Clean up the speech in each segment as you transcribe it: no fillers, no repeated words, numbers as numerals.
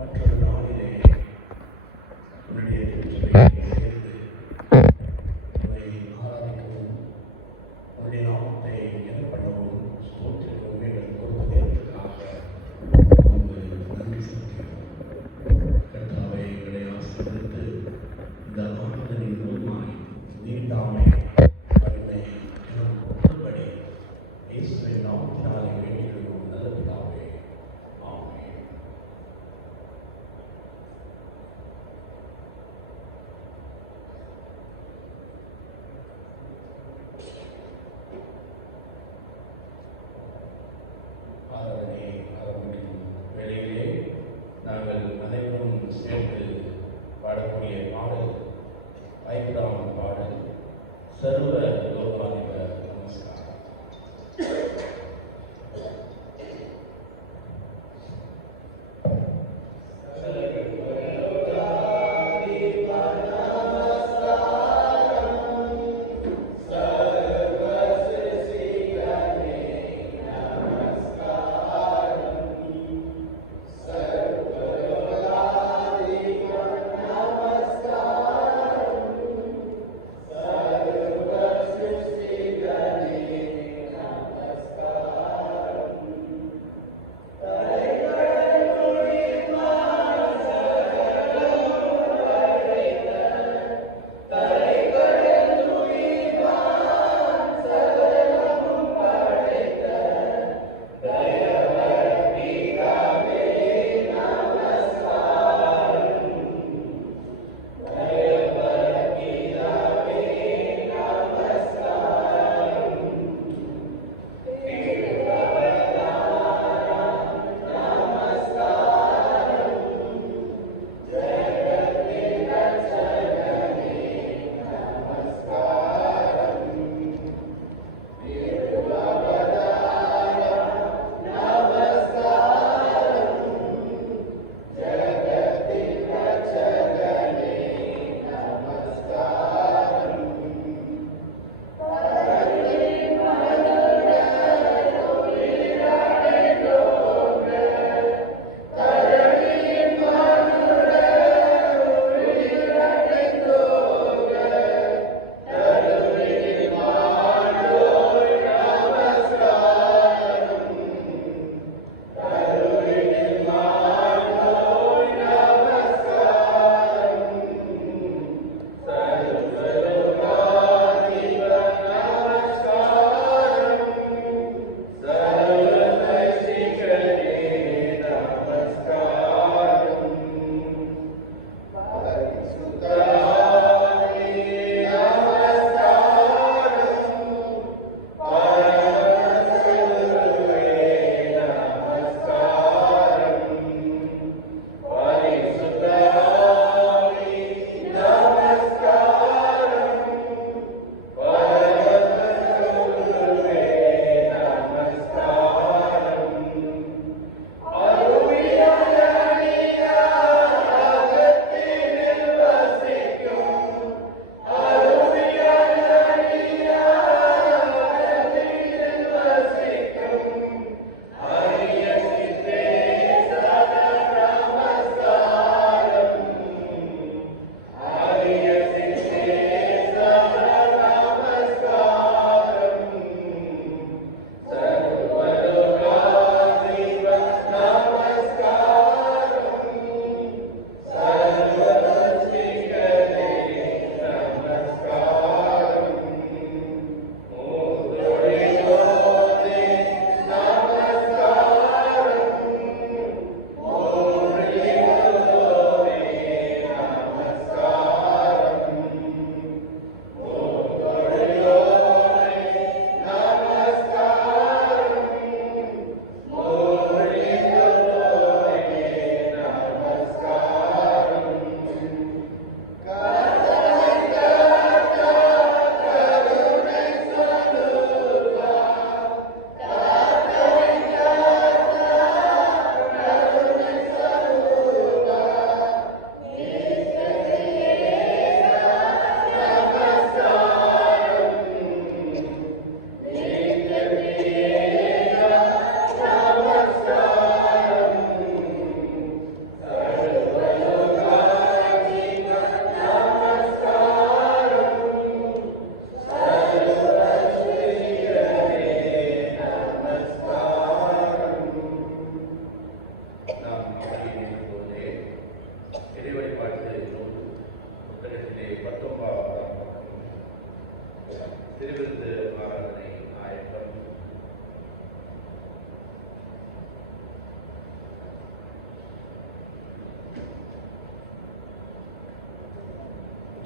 மற்றொரு நாளிலே உன்னுடைய திருச்சபையை சேர்ந்து உன்னை ஆராதிக்கவும் உன்னுடைய நாமத்தை எனப்படவும் ஸ்தோத்திரவும் எங்கள் கொடுப்பதற்காக உங்களுக்கு நன்றி செலுத்துகிறோம். கர்த்தாவே, எங்களை ஆசீர்வதித்து இந்த ஆராதனையின் மூலமாய் நீண்டாமை வலிமை எனக்கு ஒன்றுபடி இயேசுவின் நாமத்தினாலே வேண்டிக்கிறோம் நல்ல பிதாவே. ஆமென். ஆராதனை ஆரம்பிக்கும் வேளையிலே நாங்கள் அனைவரும் சேர்ந்து பாடக்கூடிய பாடல் 5ஆம் பாடல் சர்வ லோகாதிப நமஸ்காரம். Sarva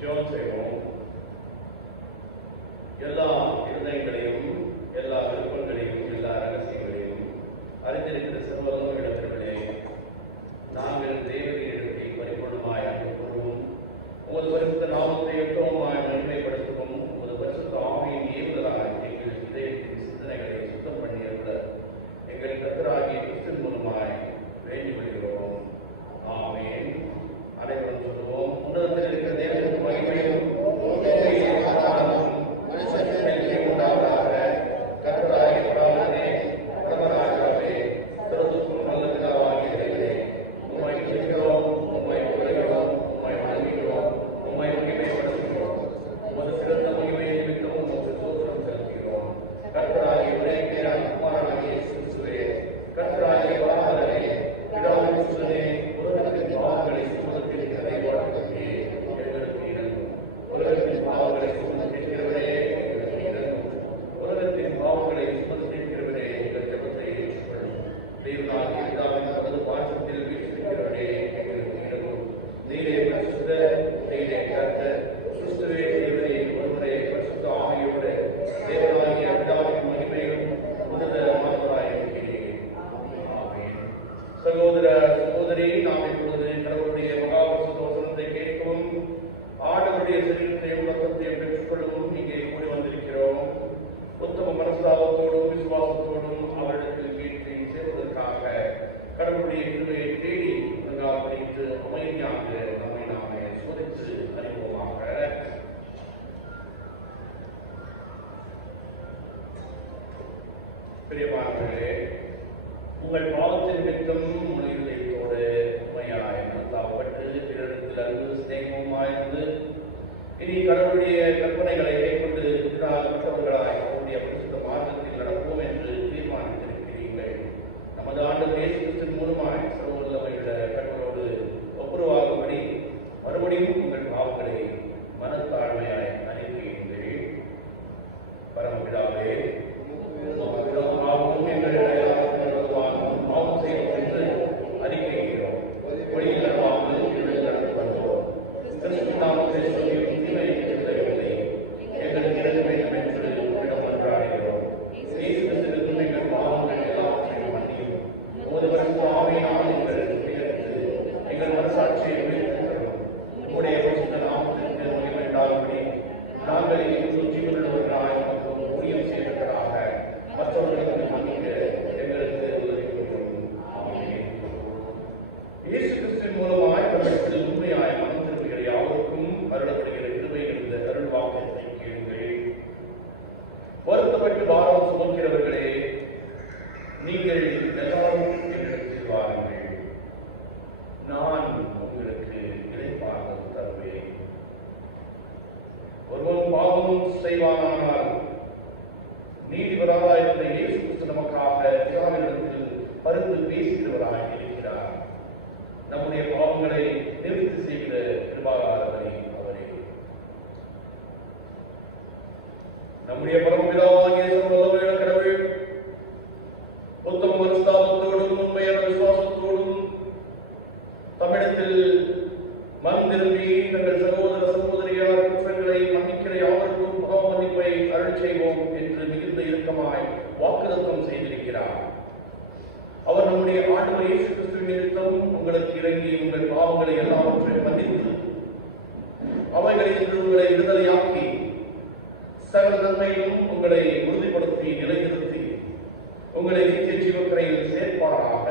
ஜெபம் செய்வோம். எல்லா இருதயங்களையும், எல்லா விருப்பங்களையும், எல்லா ரகசியங்களையும் அறிந்திருக்கிற சர்வலோக இடத்திலே நாங்கள் தேவனிடத்தை பரிபூர்ணமாய் அன்பு கூறுவோம். உமது பரிசுத்த நாமத்தை யுத்தமாய் மகிமைப்படுத்துவோம். உமது பரிசுத்த ஆவியின் ஏவுதலாய் எங்கள் இதயத்தின் சிந்தனைகளை சுத்தம் பண்ணியுள்ள எங்கள் கர்த்தராகிய கிறிஸ்துவின் மூலமாய் வேண்டிக் கொள்கிறோம். ஆமென். அனைவரும் சொல்லுவோம். உன்னதத்தில் இருக்கிற தேவனுக்கு மகிமையும் உண்டாவதாக. கர்த்தராகிய பிதாவே, பரமராஜாவே, சர்வத்துக்கும் நல்ல பிதாவாகிய தேவனே, உம்மை துதிக்கிறோம், உம்மை புகழ்கிறோம், உம்மை வணங்குகிறோம், உம்மை மகிமைப்படுத்துகிறோம். உமது சிறந்த மகிமையை நிமித்தம் உமக்கு ஸ்தோத்திரம் செலுத்துகிறோம். கர்த்தராகிய ஒரே பேரான குமாரனாகிய இயேசு கிறிஸ்துவே, கர்த்தராகிய பராபரனே, பிதாவின் சுதனே, உலகத்தின் பாவங்களை சுமந்து நிறைவாழ்த்துமே எங்களுக்கு இறங்கும். உலகத்தின் பாவங்களை சுமந்து தீர்க்கிறவரே எங்களுக்கு இறங்கும். உலகத்தின் பாவங்களை சுமந்து தீர்க்கிறவரே எங்கள் ஜெபத்தை ஏற்றுக்கொள்ளும். தேவனாகிய பிதாவின் வலது பார்சத்தில் வீற்றிருக்கிறவரே எங்களுக்கு இறங்கும். நீரே பரிசுத்தர், நீரே கர்த்தர், கிறிஸ்துவே தேவனே, ஒருவரே பரிசுத்த ஆவியோடு தேவனாகிய பிதாவின் மகிமையும் உன்னத மாணவராய் இருக்கிறீர். ஆமென். சகோதர சகோதரி, நாம் இப்பொழுது கடவுளுடைய மகாபரிசுத்த வசனத்தை கேட்கவும் ஆண்டவருடைய சரீரத்தையும் ரத்தத்தையும் பெற்றுக்கொள்ளவும் இங்கே கூடி வந்திருக்கிறோம். உத்தம மனஸ்தாபத்தோடும் விசுவாசத்தோடும் அவரிடத்தில் வீட்டை சேர்வதற்காக கடவுளுடைய கிருபையை தேடி படித்து அமைதியாக நம்மை நாமே சோதித்து அறிவோமாக. பிரியமானவர்களே, உங்கள் பாவத்தின் நிமித்தம் உங்கள் இதயத்தோடு உண்மையாய் மனஸ்தாபப்பட்டு பிறரிடத்தில் அன்பு சிநேகமாயிருந்து இனி கடவுளுடைய கற்பனைகளை கைக்கொண்டு மற்றவர்களாய் அவருடைய பரிசுத்த மார்க்கத்தில் நடப்போம் என்று தீர்மானித்திருக்கிறீர்கள். நமது ஆண்டவர் இயேசு கிறிஸ்துவின் மூலமாய் சர்வவல்லமையுள்ள கடவுளோடு ஒப்புரவாகும்படி மறுபடியும் உங்கள் பாவங்களை மனத்தாழ்மையாய் அறிக்கையுங்கள். பரமபிதாவே, பாவமும் எங்கள் பாவம் செய்வோம் என்று அறிக்கைகிறோம். வழியில் நடவாமல் இருளில் நடந்து வந்தோம். கிறிஸ்து நாமத்தை சொல்லி தீமை செய்யவில்லை. எங்களுக்கு இறங்க வேண்டும் என்று உங்களிடம் மன்றாடுகிறோம். இயேசு கிறிஸ்துவிற்கும் எங்கள் பாவங்கள் எல்லாவற்றையும் மன்னியும். உமது பரிசுத்த ஆவியினால் எங்கள் உயர்த்து எங்கள் மனசாட்சியை உயர்த்தரும். உம்முடைய பரிசுத்த நாமத்திற்கு மகிமை உண்டாகும்படி நாங்கள் இன்னும் ஜீவனுள்ளவர்களாய் மற்றும் ஊழியம் செய்வதற்காக மற்றவர்களுக்கு மன்னிக்க எங்களுக்கு உதவி புரியும். ஆமென். இயேசு கிறிஸ்துவின் மூலமாய் நம்மிடத்தில் உண்மையாய் மனம் திரும்புகிற யாவருக்கும் அருளப்படுகிற கிருபை என்ற அருள் வாக்கியத்தை கேளுங்கள். வருத்தப்பட்டு பாரம் சுமக்கிறவர்களே, நீங்கள் எல்லாரும் என்னிடத்தில் வாருங்கள், நான் உங்களுக்கு இளைப்பாறுதல் தருவேன். ஒருவன் பாவமும் செய்வானானால் நீதிபராக இருந்த இயேசு கிறிஸ்து நமக்காக பிதாவினிடத்தில் பரிந்து பேசுகிறவராக இருக்கிறார். நம்முடைய பாவங்களை நிவர்த்தி செய்கிற கிருபாகாரவரே அவரே. நம்முடைய பரமபிதாவாகிய சர்வவல்லமையுள்ள கடவுள் உத்தம மனஸ்தாபத்தோடும் உண்மையான விசுவாசத்தோடும் தமிழத்தில் மனம் திரும்பி தங்கள் சகோதர சகோதரியார் குற்றங்களை மன்னிக்கிற யாவருக்கும் பாவ மன்னிப்பை அருள் செய்வோம் என்று மிகுந்த இறுக்கமாய் வாக்குத்தத்தம் செய்திருக்கிறார். அவர் நம்முடைய ஆண்டவர் இயேசு கிறிஸ்துவின் நிமித்தம் உங்களுக்கு இறங்கி உங்கள் பாவங்களை எல்லாவற்றையும் மன்னித்து அவைகளில் உங்களை விடுதலையாக்கி சகல நன்மையிலும் உங்களை உறுதிப்படுத்தி நிலைநிறுத்தி உங்களை நித்திய ஜீவக்கரையில் சேர்ப்பாராக.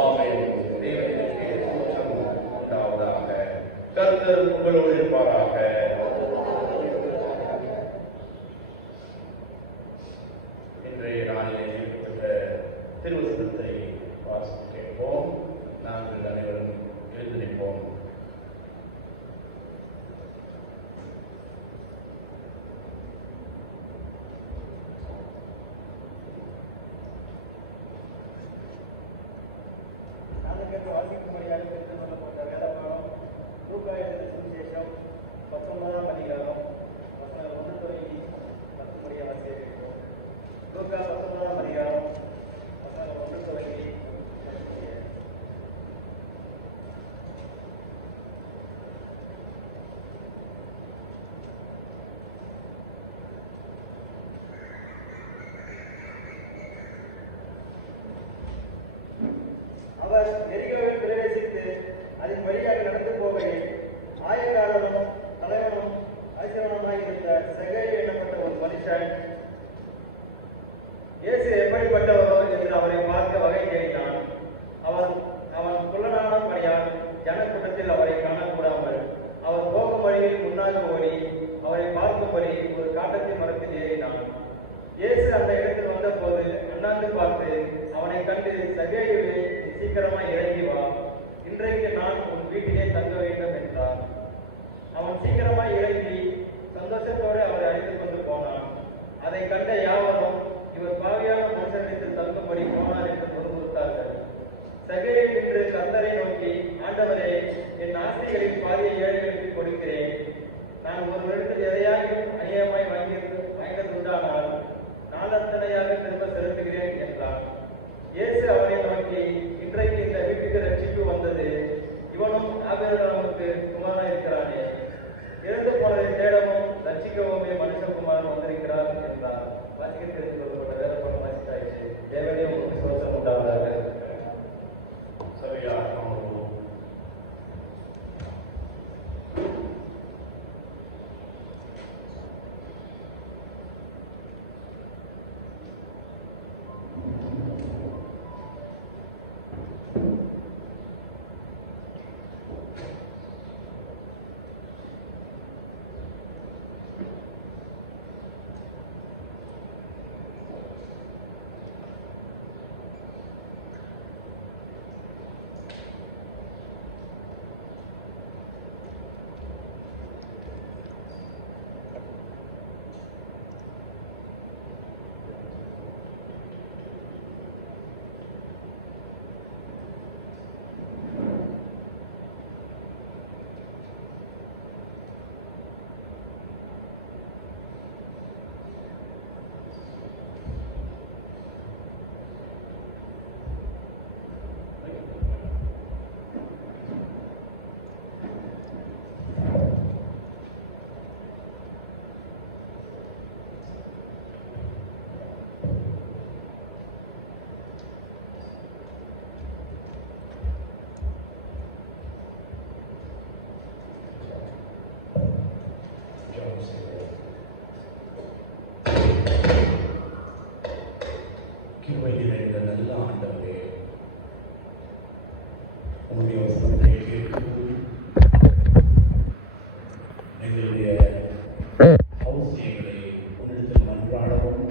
ஆமென். தேவனுக்கு சோத்திரம் உண்டாவதாக. கர்த்தர் உங்களோடு இருப்பாராக. இன்றைய நாளிலே ஏற்பட்ட திருவசனத்தை வாசித்து கேட்போம். நாங்கள் அனைவரும் எழுந்து நிற்போம். வாசிக்கும்படியாக எடுத்துக் கொள்ளப்பட்ட வேதபாகம் லூக்கா எழுதின சுவிசேஷம் 19 அவர் எரிகோவில் பிரவேசித்து அதன் வழியாக நடந்து போகையில் ஆயக்காரரும் தலைவனும் ஐஸ்வரனுமாயிருந்த செகேயு எனப்பட்ட ஒரு மனுஷன் இயேசு எப்படிப்பட்டவரோ என்று அவரை பார்க்க வகை தேடினான். அவன் குள்ளனானபடியால் ஜனக்கூட்டத்தில் அவரை காணக்கூடாமல் அவர் போகும் வழியில் முன்னாக ஓடி அவரை பார்க்கும்படி ஒரு காட்டத்தி மரத்தில் ஏறினான். இயேசு அந்த இடத்தில் வந்தபோது அண்ணாந்து பார்த்து அவனை கண்டு, சகேயுவே, சீக்கிரமாய் இறங்கி வா, இன்றைக்கு நான் உன் வீட்டிலே தங்க வேண்டும் என்றார். அவன் சீக்கிரமாய் இறங்கி சந்தோஷத்தோடு அவரை அழைத்துக் கொண்டு போனான். அதை கண்ட யாவரும் இவர் பாவியான மனுஷனிடத்தில் தங்கும்படி போனார் என்று முறுமுறுத்தார்கள். சகேயு நின்று கர்த்தரை நோக்கி, ஆண்டவரே, என் ஆசைகளில் பாதியை ஏழைகளுக்கு கொடுக்கிறேன். நான் ஒரு இடத்தில் எதையாயும் அநியாயமாய் வாங்கியதுண்டானால் நாலந்தனையாக திரும்ப செலுத்துகிறேன் என்றான். இயேசு அவனை நோக்கி, இன்றைக்கு இந்த வீட்டுக்கு ரட்சிப்பு வந்தது, இவனும் ஆபிரகாமுக்கு குமாரனாய் இருக்கிறானே. இறந்து போனதை தேடவும் ரட்சிக்கவுமே மனுஷகுமாரன் வந்திருக்கிறார் என்றார். வாசிக்க தெரிந்து கொள்ளப்பட்ட வேற பணம் வாசித்தாயிற்று. தேவனே உங்களுக்கு சோசம் உண்டாவதாக. சரியா? கிருபை நிறைந்த நல்ல ஆண்டவரே, உங்களுடைய வசனத்தை கேட்கும் எங்களுடைய அவசியங்களை உன்னிடத்தில் மன்றாடவும்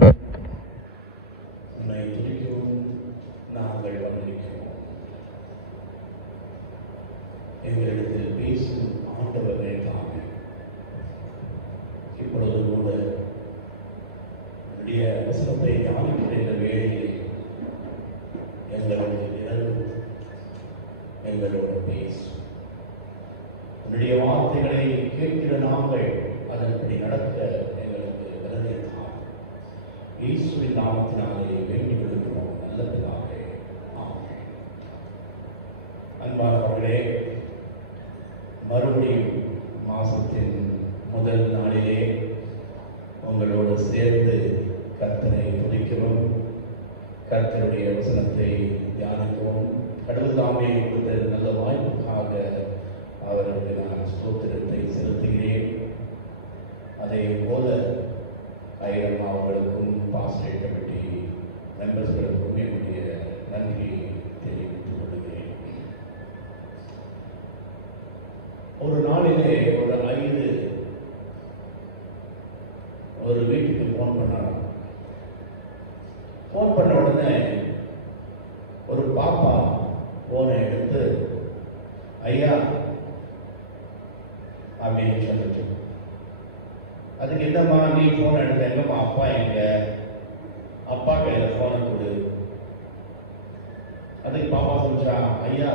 உன்னை துதிக்கவும் நாங்கள் வந்திருக்கிறோம். எங்களிடத்தில் பேசும் ஆண்டவரே தாமே இப்பொழுது கூட உன்னுடைய வசனத்தை தியானிக்கிற இந்த வேளையில் எங்களோடு பேசும். உன்னுடைய வார்த்தைகளை கேட்கிற நாங்கள் அதன்படி நடக்க எங்களுக்கு பலனைத்தான். இயேசுவின் நாமத்தினாலே வேண்டிக் கொள்கிறோம் நல்ல பிதாவே, ஆமென். அன்பானவர்களே, மறுபடியும் மாசத்தின் முதல் நாளிலே உங்களோடு சேர்ந்து கர்த்தரை துதிக்கவும் கர்த்தருடைய வசனத்தை தியானிக்கவும் கடவுள் தாமே கொடுத்த நல்ல வாய்ப்புக்காக அவருக்கு நான் ஸ்தோத்திரத்தை செலுத்துகிறேன். அதே போல ஐயம் அவர்களுக்கும் பாஸ்டர் கமிட்டி மெம்பர்ஸ்களுக்கும் என்னுடைய நன்றியை தெரிவித்துக் கொள்கிறேன். ஒரு நாளிலே ஒரு 5 ஒரு வீட்டுக்கு ஃபோன் பண்ணாங்க. ஃபோன் பண்ண உடனே ஒரு பாப்பா ஃபோனை எடுத்து, ஐயா அப்படின்னு சொல்லிச்சு. அதுக்கு என்னம்மா நீ ஃபோன் எடுத்த, எங்கம்மா அப்பா எங்க, அப்பா கையில் ஃபோனை கொடு. அதுக்கு பாப்பா சொல்லிச்சா, ஐயா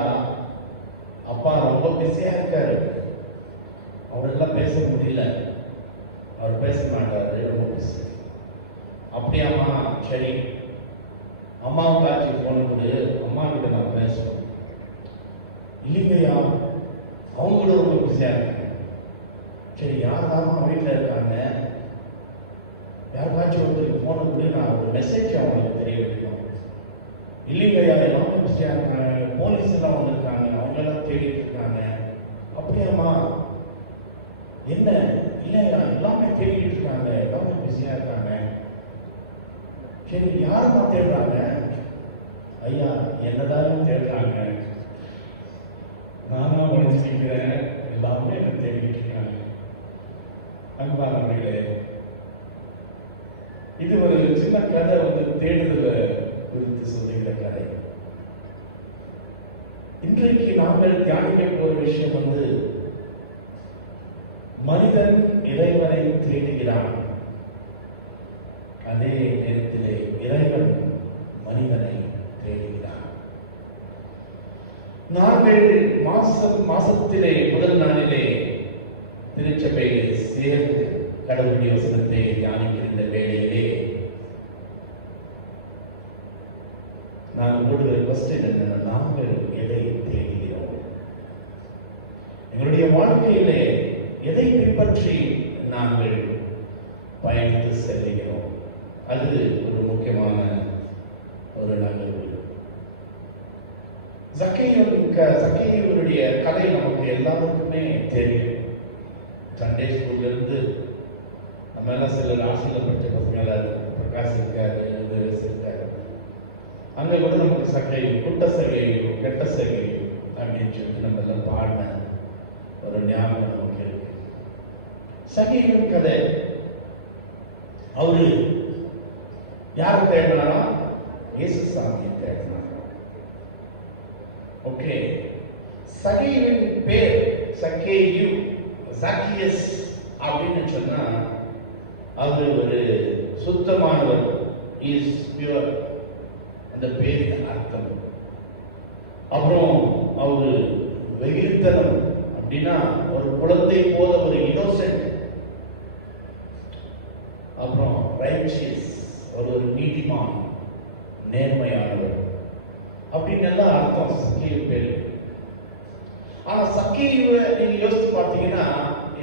அப்பா ரொம்ப பிஸியா இருக்காரு, அவரெல்லாம் பேச முடியல, அவர் பேச மாட்டாரு, ரொம்ப பிஸி. அப்படியாம்மா, சரி அம்மாவுக்கு ஆச்சு ஃபோன் கொடு, அம்மா கிட்ட நான் பேசுவேன். இல்லைங்கய்யா அவங்களும் ரொம்ப பிஸியா இருக்காங்க. சரி யாருதாம்மா வீட்டில் இருக்காங்க, யாருக்காச்சும் ஒருத்தருக்கு ஃபோனை கொடு, நான் ஒரு மெசேஜ் அவங்களுக்கு தெரிய வைக்கணும். இல்லைங்கய்யா எல்லாமே பிஸியாக இருக்காங்க, போலீஸ் எல்லாம் வந்திருக்காங்க, அவங்க எல்லாம் தேடிட்டு இருக்காங்க. அப்படியாம்மா, என்ன இல்லையா, எல்லாமே தேடிட்டு இருக்காங்க, எல்லாமே பிஸியாக இருக்காங்க. சரி, யாருமா தேடுறாங்க? ஐயா, என்னதான் தேடுறாங்க, நானா உழைச்சி நிற்கிறேன், எல்லாமே என்ன தேடிக்கிட்டு இருக்காங்க. அன்பானவர்களே, இது ஒரு சின்ன கதை, தேடுதலை குறித்து சொல்லுகிற கதை. இன்றைக்கு நாங்கள் தியானிக்க போற விஷயம் மனிதன் இறைவனை தேடுகிறான், அதே நேரத்திலே இறைவன் மனிதனை தேடுகிறான். நாங்கள் மாசத்திலே முதல் நாளிலே திருச்சபையிலே சேர்ந்து கடவுளுடைய வசனத்தை தியானிக்கின்ற வேளையிலே நான் போடுகிற கொஸ்டின் என்னன்னா, நாங்கள் எதை தேடுகிறோம்? எங்களுடைய வாழ்க்கையிலே எதை பின்பற்றி நாங்கள் பயணித்து செல்கிறோம்? அது ஒரு முக்கியமான ஒரு நகர்வு. சக்கேயுடைய கதை நமக்கு எல்லாருக்குமே தெரியும். சண்டே ஸ்கூல்ல இருந்து நம்ம எல்லாம் சிலர் ஆசிரியர் படிச்ச பசங்கள பிரகாஷ் இருக்காரு, இருக்காரு. அங்க கூட நமக்கு சக்கையும் குட்ட சகையும் கெட்ட சகையும் அப்படின்னு சொல்லிட்டு நம்ம எல்லாம் பாடின ஒரு ஞாபகம் நமக்கு இருக்கு. சகையின் கதை, அவரு யாரை தேடினாரா? இயேசு சாமியை தேடினார். ஓகே, சகையின் பேர் சக்கேயு, ஜாக்கியஸ் அப்படின்னு சொன்னா அவர் ஒரு சுத்தமானவர், இஸ் பியூர், அந்த பேருக்கு அர்த்தம். அப்புறம் அவரு வெகுத்தனம் அப்படின்னா ஒரு குழந்தை போல ஒரு இன்னோசென்ட். அப்புறம் ரைச்சியஸ், ஒரு நீதிமான், நேர்மையானவர் அப்படின்னு எல்லாம் அர்த்தம் சக்கேயு பேரு. ஆனா சக்கேயுவை நீங்க யோசித்து பார்த்தீங்கன்னா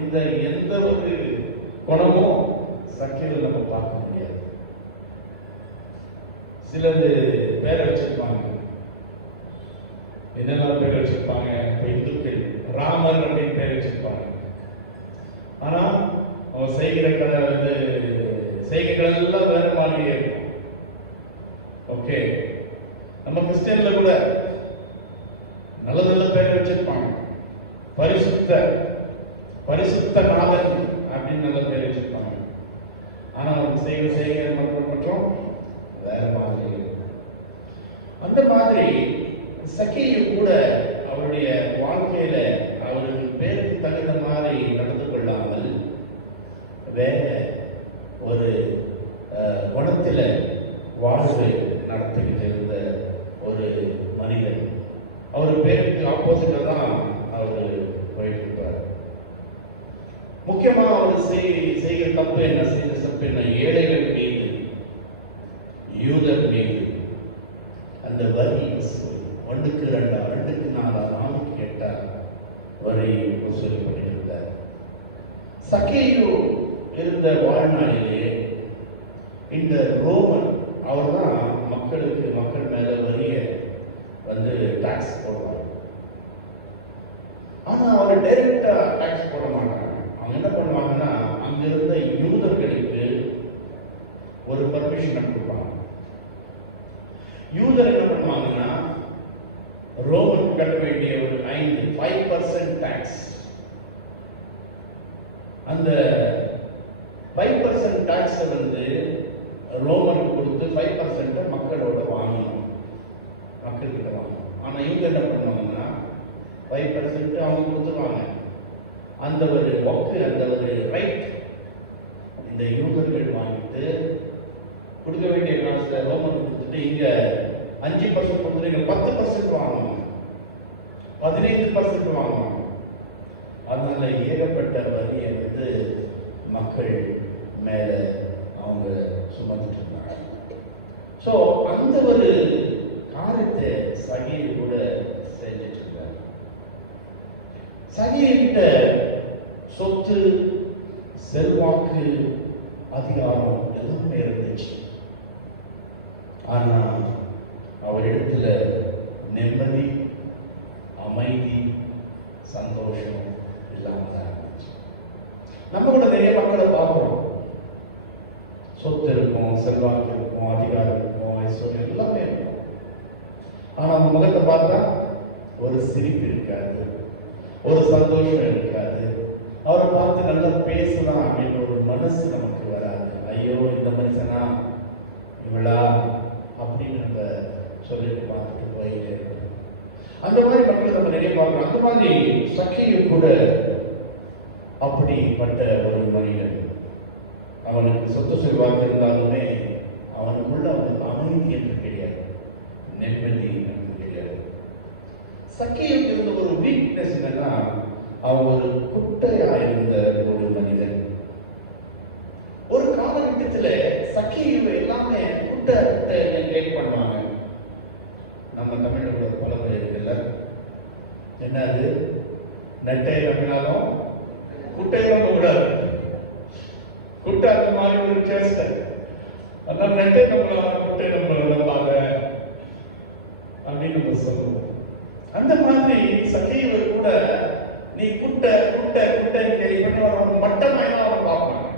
இந்த எந்த ஒரு குணமும் சக்கேயுவில் நம்ம பார்க்க முடியாது. சிலது பேரை வச்சிருப்பாங்க, என்னெல்லாம் பேர் வச்சிருப்பாங்க, இந்துக்கள் ராமர் அப்படின்னு பேர் வச்சிருப்பாங்க. ஆனா அவன் செய்கிற கதை செய்கைகள் எல்லாம் வேற மாதிரியே இருக்கும். ஓகே, நம்ம கிறிஸ்டியன்ல கூட நல்ல நல்ல பேர் வச்சிருப்பாங்க. பரிசுத்த நாதன் அப்படின்னு நல்ல பேர் வச்சிருப்பாங்க. ஆனா அவங்க செய்கிற மற்றும் வேற மாதிரி. அந்த மாதிரி சக்கேயு கூட அவருடைய வாழ்க்கையில அவருக்கு பேருக்கு தகுந்த மாதிரி நடந்து கொள்ளாமல் வேற ஒரு குணத்தில வாழ்வை நடத்திக்கிட்டு இருந்த ஒரு மனிதன். அவர் பேருக்கு ஆப்போசிட்டா தான் அவர் போயிட்டு இருப்பார். முக்கியமா அவர் செய்கிற தப்பு என்ன, செய்த தப்பு என்ன? ஏழைகள் மீது, யூதர் மீது அந்த வரி வசூல் 1க்கு 2, 2க்கு 4, 4க்கு 8 வரி வசூல் பண்ணியிருந்தார். சக்கேயு இருந்த வாழ்நாளிலே இந்த ரோமன் அவர் தான் மக்கள் மேல வரிய டாக்ஸ் போடுவார். ஆனா அவர் டைரக்டா டாக்ஸ் போட மாட்டாங்க. அவங்க என்ன பண்ணுவாங்கன்னா, அங்கிருந்த யூதர்களுக்கு ஒரு பர்மிஷன் கொடுப்பாங்க. யூதர் என்ன பண்ணுவாங்கன்னா, ரோமன் கட்ட வேண்டிய ஒரு 5% டாக்ஸ், அந்த 5% டாக்ஸ் ரோமனுக்கு கொடுத்து 5% மக்களோட வாங்கணும், மக்கள்கிட்ட வாங்கணும். ஆனா இவங்க என்ன பண்ணுவாங்கன்னா 5% அவங்க கொடுத்துருவாங்க. அந்த ஒரு வாக்கு, அந்த ஒரு ரைட் இந்த யூதர்கள் வாங்கிட்டு கொடுக்க வேண்டிய காசுல ரோமனுக்கு கொடுத்துட்டு இங்க 5% கொடுத்துட்டு இங்க 10% வாங்கணும், 15% வாங்கணும். அதனால ஏகப்பட்ட வரியை மக்கள் மேல அவங்க சுமந்துட்டு இருந்தாங்க. ஸோ அந்த ஒரு காரியத்தை சகேயு கூட செஞ்சிட்டு இருந்தார். சகேயுகிட்ட சொத்து, செல்வாக்கு, அதிகாரம் எல்லாமே இருந்துச்சு. ஆனா அவரிடத்துல நிம்மதி, அமைதி, சந்தோஷம் இல்லாம தான் இருந்துச்சு. நம்ம கூட நிறைய மக்களை பார்க்கிறோம். சொத்து இருக்கும், செல்வாக்கு இருக்கும், அதிகாரம் இருக்கும், ஐஸ்வர்யம் எல்லாமே இருக்கும். ஆனா அவங்க முகத்தை பார்த்தா ஒரு சிரிப்பு இருக்காது, ஒரு சந்தோஷம் இருக்காது. அவரை பார்த்து நல்லா பேசலாம் அப்படின்னு ஒரு மனசு நமக்கு வராது. ஐயோ இந்த மனுஷனா இவளா அப்படின்னு நம்ம சொல்லிட்டு பார்த்துட்டு போயிட்டே இருக்கோம். அந்த மாதிரி மக்கள் நம்ம நிறைய பார்க்கிறோம். அந்த மாதிரி சக்கையை கூட அப்படிப்பட்ட ஒரு மனிதன். அவனுக்கு சொத்து செல்வாக்கு இருந்தாலுமே அவனுக்குள்ள அவனுக்கு அமைதி என்று கிடையாது, நிம்மதி என்று கிடையாது. சக்கையில் இருந்த ஒரு வீக்னஸ் என்னன்னா, அவன் ஒரு குட்டையா இருந்த ஒரு மனிதன். ஒரு காலகட்டத்தில் சக்கையை எல்லாமே குட்டை குட்டை லேட் பண்ணுவாங்க. நம்ம தமிழோட பழமொழி இருக்குல்ல, என்னது, நெட்டை நம்பினாலும் குட்டையில கூடாது. குட்டை அந்த மாதிரி ஒரு சேஷ்டை. அதனால நெட்டை நம்மளால குட்டை நம்மள நம்பாங்க அப்படின்னு நம்ம சொல்லுவோம். அந்த மாதிரி சக்கையவர் கூட நீ குட்டை குட்டை குட்டைன்னு கேள்விப்பட்டு அவன் மட்டமாயினா அவன் பார்ப்பாங்க.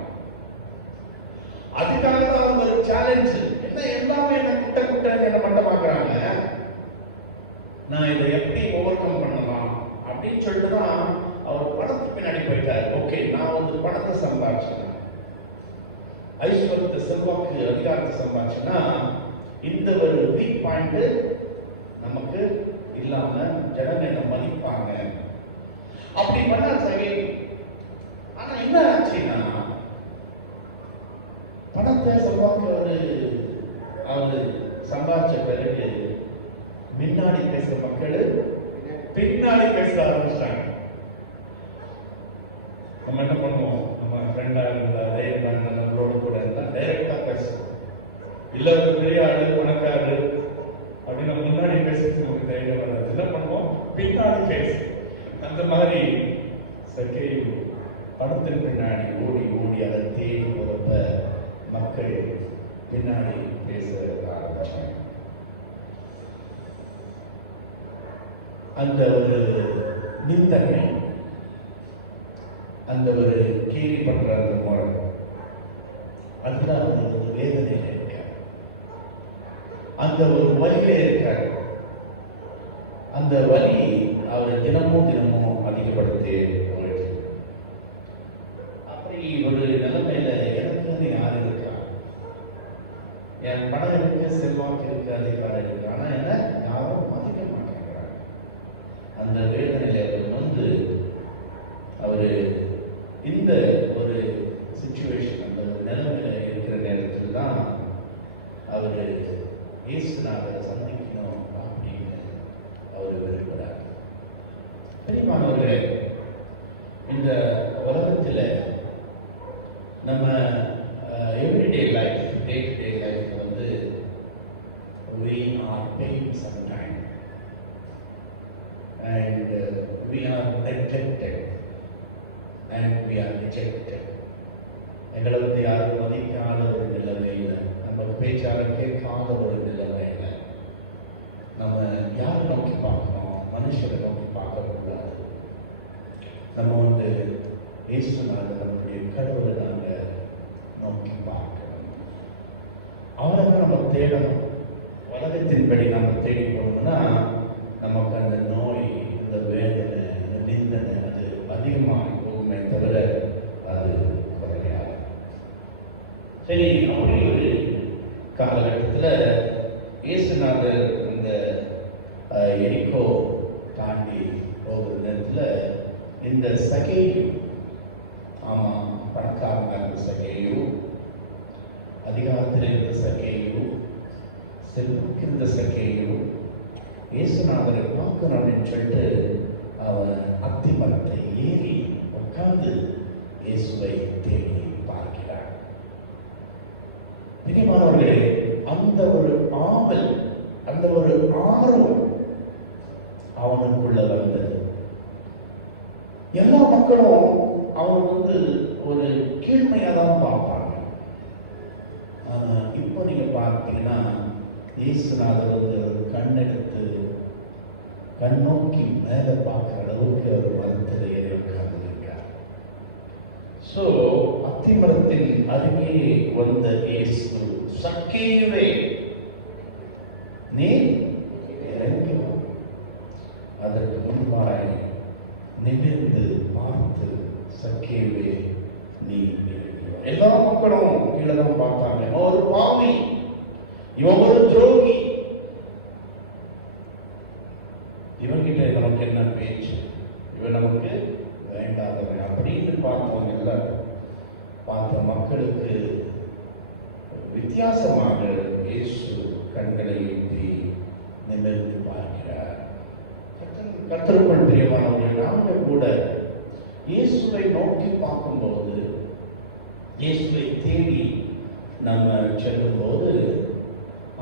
அதுக்காக தான் அவங்க ஒரு சேலஞ்ச், என்ன எல்லாமே என்ன குட்டை குட்டைன்னு என்ன மட்டமாக்குறாங்க, நான் இதை எப்படி ஓவர் கம் பண்ணலாம் அப்படின்னு சொல்லிட்டு தான் அவர் பணத்துக்கு பின்னாடி போயிட்டார். ஓகே, நான் வந்து பணத்தை சம்பாதிச்சேன், ஐஸ்வர்யத்தை, செல்வாக்கு, அதிகாரத்தை சம்பாதிச்சேன்னா இந்த ஒரு வீக் பாயிண்ட் நமக்கு இல்லாம ஜனங்க என்ன மதிப்பாங்க அப்படி பண்ண சரி. ஆனா என்ன ஆச்சுன்னா, பணத்தை செல்வாக்கு அவரு சம்பாதிச்ச பிறகு முன்னாடி பேசுற மக்கள் பின்னாடி பேச ஆரம்பிச்சிட்டாங்க. நம்ம என்ன பண்ணுவோம், நம்ம ஃப்ரெண்டா இருந்தா நம்மளோட கூட இருந்தா டைரக்டா பேசுவோம். இல்ல ஒரு பெரிய ஆளு, பணக்காரு அப்படின்னு நம்ம முன்னாடி பேசுறது நமக்கு தைரியம் வராது. என்ன பண்ணுவோம், பின்னாடி பேசு. அந்த மாதிரி சக்கை பணத்தின் பின்னாடி ஓடி ஓடி அதை தேடி போறப்ப மக்கள் பின்னாடி பேச ஆரம்பிச்சாங்க. அந்த ஒரு நிந்தனை, அந்த ஒரு கேலி பண்ற அந்த முறை, அதுதான் ஒரு வேதனையில இருக்காரு, அந்த ஒரு வலியில இருக்காரு. அந்த வலி அவர் தினமும் தினமும் அதிகப்படுத்தி போயிட்டு, அப்படி ஒரு நிலைமையில எனக்கு யார் இருக்கா, என் பணம் இருக்கு, செல்வாக்கு இருக்கு, அதிகாரம் இருக்கு, ஆனா என்ன யாரும் மதிக்க மாட்டேங்கிறாங்க. அந்த வேதனையில அவர் வந்து அவரு இந்த ஒரு சிச்சுவேஷன், அந்த ஒரு நிலைமையில இருக்கிற நேரத்தில் தான் அவரு இயேசுநாதரை சந்திக்கணும் அப்படின்னு அவர் விரும்புகிறார். பெரியமானவர்களே, இந்த உலகத்தில் நம்ம everyday life, day to day life வந்து we are paying some time and we are neglected and we are rejected. எங்களை வந்து யாரும் மதிக்காத ஒரு நிலைமையில், நம்ம பேச்சார கேட்காத ஒரு நிலைமையில் நம்ம யாரை நோக்கி பார்க்கணும், மனுஷரை நோக்கி பார்க்கக்கூடாது. நம்ம வந்து இயேசுநாதர் நம்முடைய கடவுளை நாங்கள் நோக்கி பார்க்கணும், அவரை தான் நம்ம தேடணும். உலகத்தின்படி நம்ம தேடி போகணும்னா நமக்கு அந்த நோய், அந்த வேதனை, அந்த நிந்தனை அது அதிகமாக போகுமே தவிர அது குறையாது. சரி, அப்படி ஒரு காலகட்டத்தில் இயேசுநாதர் இந்த எரிகோ தாண்டி போகிற நேரத்தில் இந்த சகேயு, ஆமாம், பணக்காரங்க இருந்த சகேயு, அதிகாரத்தில் இருந்த சகேயு, செல்வக்கு இருந்த சகேயு இயேசுநாதரை பார்க்கணும்னு சொல்லிட்டு அவன் அத்திமரத்தை ஏறி உட்கார்ந்து இயேசுவை தேடி பார்க்கிறார். பிரியமானவர்களே, அந்த ஒரு ஆவல், அந்த ஒரு ஆர்வம் அவனுக்குள்ள வந்தது. எல்லா மக்களும் அவனுக்கு வந்து ஒரு கீழ்மையா தான் பார்ப்பாங்க. ஆனா இப்போ நீங்க பார்த்தீங்கன்னா இயேசுநாதர் வந்து கண்ணெடுத்து கண்ணோக்கி மேலே பார்க்குற அளவுக்கு அவர் மரத்தில் ஏறி உட்கார்ந்திருக்கிறார். ஸோ அத்திமரத்தின் அருகே வந்த இயேசு, சக்கேயுவே நீ இறங்கி வா. அதற்கு முன்பாய் நிமிர்ந்து பார்த்து, சக்கேயுவே நீ இறங்கி வா. எல்லா மக்களும் கீழே தான் பார்த்தாங்க. இவன் ஒரு பாவி, இவன் ஒரு துரோகி, இவன்கிட்ட நமக்கு என்ன பேச்சு, இவன் நமக்கு வேண்டாதவன் அப்படின்னு பார்த்தவங்க எல்லாரும் பார்த்த மக்களுக்கு வித்தியாசமாக இயேசு கண்களை ஏற்றி நிமிர்ந்து பார்க்கிறார். கர்த்தருக்குள் பிரியமானவர்கள், நாங்கள் கூட இயேசுவை நோக்கி பார்க்கும்போது, இயேசுவை தேடி நம்ம செல்லும்போது,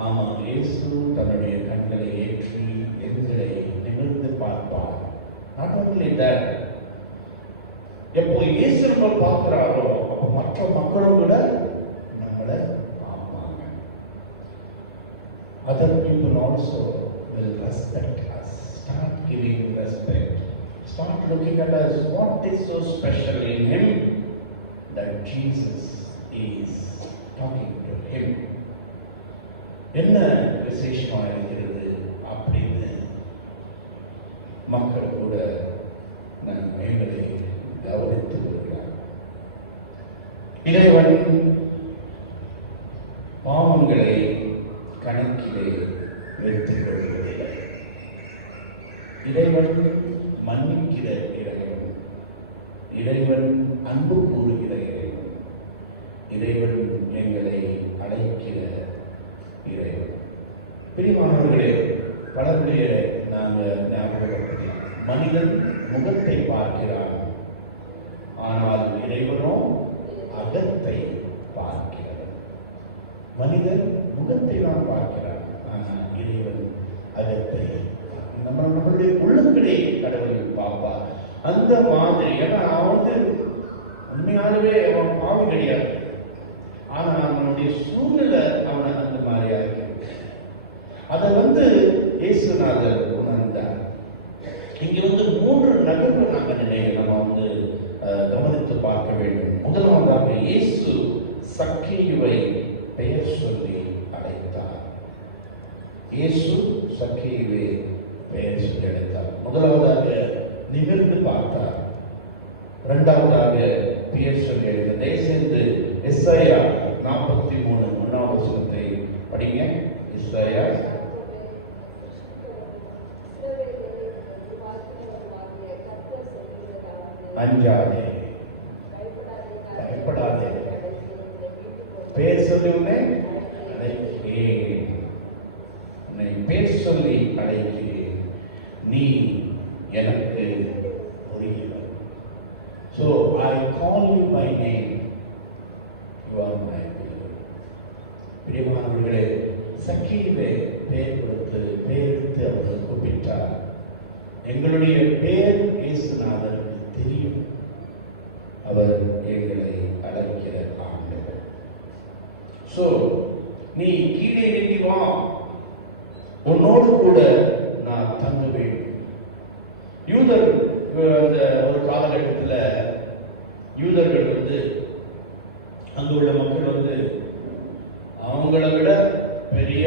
ஆமாம், இயேசு தன்னுடைய கண்களை ஏற்றி எங்களை நிமிர்ந்து பார்ப்பார். நாட் ஒன்லி தட், எப்போ இயேசு நம்ம பார்க்கிறாரோ அப்போ மற்ற மக்களும் கூட நம்மளை பார்ப்பாங்க. Other people also will respect us. Start giving respect. Start looking at us. What is so special in him that Jesus is talking to him? என்ன விசேஷமா இருக்கிறது அப்படின்னு மக்கள் கூட எங்களை கவனித்து வருகிறார். இறைவன் பாவங்களை கணக்கிலே வைத்துக் கொள்வதில்லை. இறைவன் மன்னிக்கிற இறைவன், இறைவன் அன்பு கூறுகிற இறைவன், இறைவன் எங்களை அழைக்கிற இறைவன். பிரியமானவர்களே, பலருடைய நாங்கள் ஞாபகப்படுத்தலாம். மனிதன் முகத்தை பார்க்கிறான், ஆனால் இறைவனோ அகத்தை பார்க்கிறார். மனிதன் முகத்தை தான் பார்க்கிறான், ஆனால் இறைவன் அகத்தை. நம்மளுடைய உள்ளங்களே கடவுள் பார்ப்பார். அந்த மாதிரி, ஏன்னா அவன் உண்மையாகவே அவன் பாவி கிடையாது, ஆனா அவனுடைய சூழ்நிலை அவனை அந்த மாதிரியா இருக்கு. அதை இயேசுநாதர் உணர்ந்தார். இங்க 3 நகர்வு நம்ம கவனித்து பார்க்க வேண்டும். முதலாவதாக இயேசு சக்கேயுவை பெயர் சொல்லி அழைத்தார். இயேசு சக்கேயுவை பெயர் சொல்லி அழைத்தார். முதலாவதாக நிமிர்ந்து பார்த்தார். இரண்டாவதாக பெயர் சொல்லி அழைத்தார். தயவுசெய்து எஸ்ஐயா 43 1ஆம் வசனத்தை படிங்க. எஸ்ஐயா அஞ்சாதே, பயப்படாதே, பேர் சொல்லி உன்னை அழைக்கிறேன், உன்னை பேர் சொல்லி அழைக்கிறேன், நீ எனக்கு உரியவன். So I call you by name, you are my beloved. பிரியமானவர்களே, சக்கேயுவை பெயர் கொடுத்து பெயரிட்டு அவர் கூப்பிட்டார். எங்களுடைய பேர் இயேசுநாதருக்கு தெரியும். அவர் எங்களை அழைக்கிற ஆண்டவர். சோ நீ கீழே இறங்கி வா, உன்னோடு கூட நான் தங்குவேன். யூதர் ஒரு காலகட்டத்தில் யூதர்கள் அங்குள்ள மக்கள் அவங்கள விட பெரிய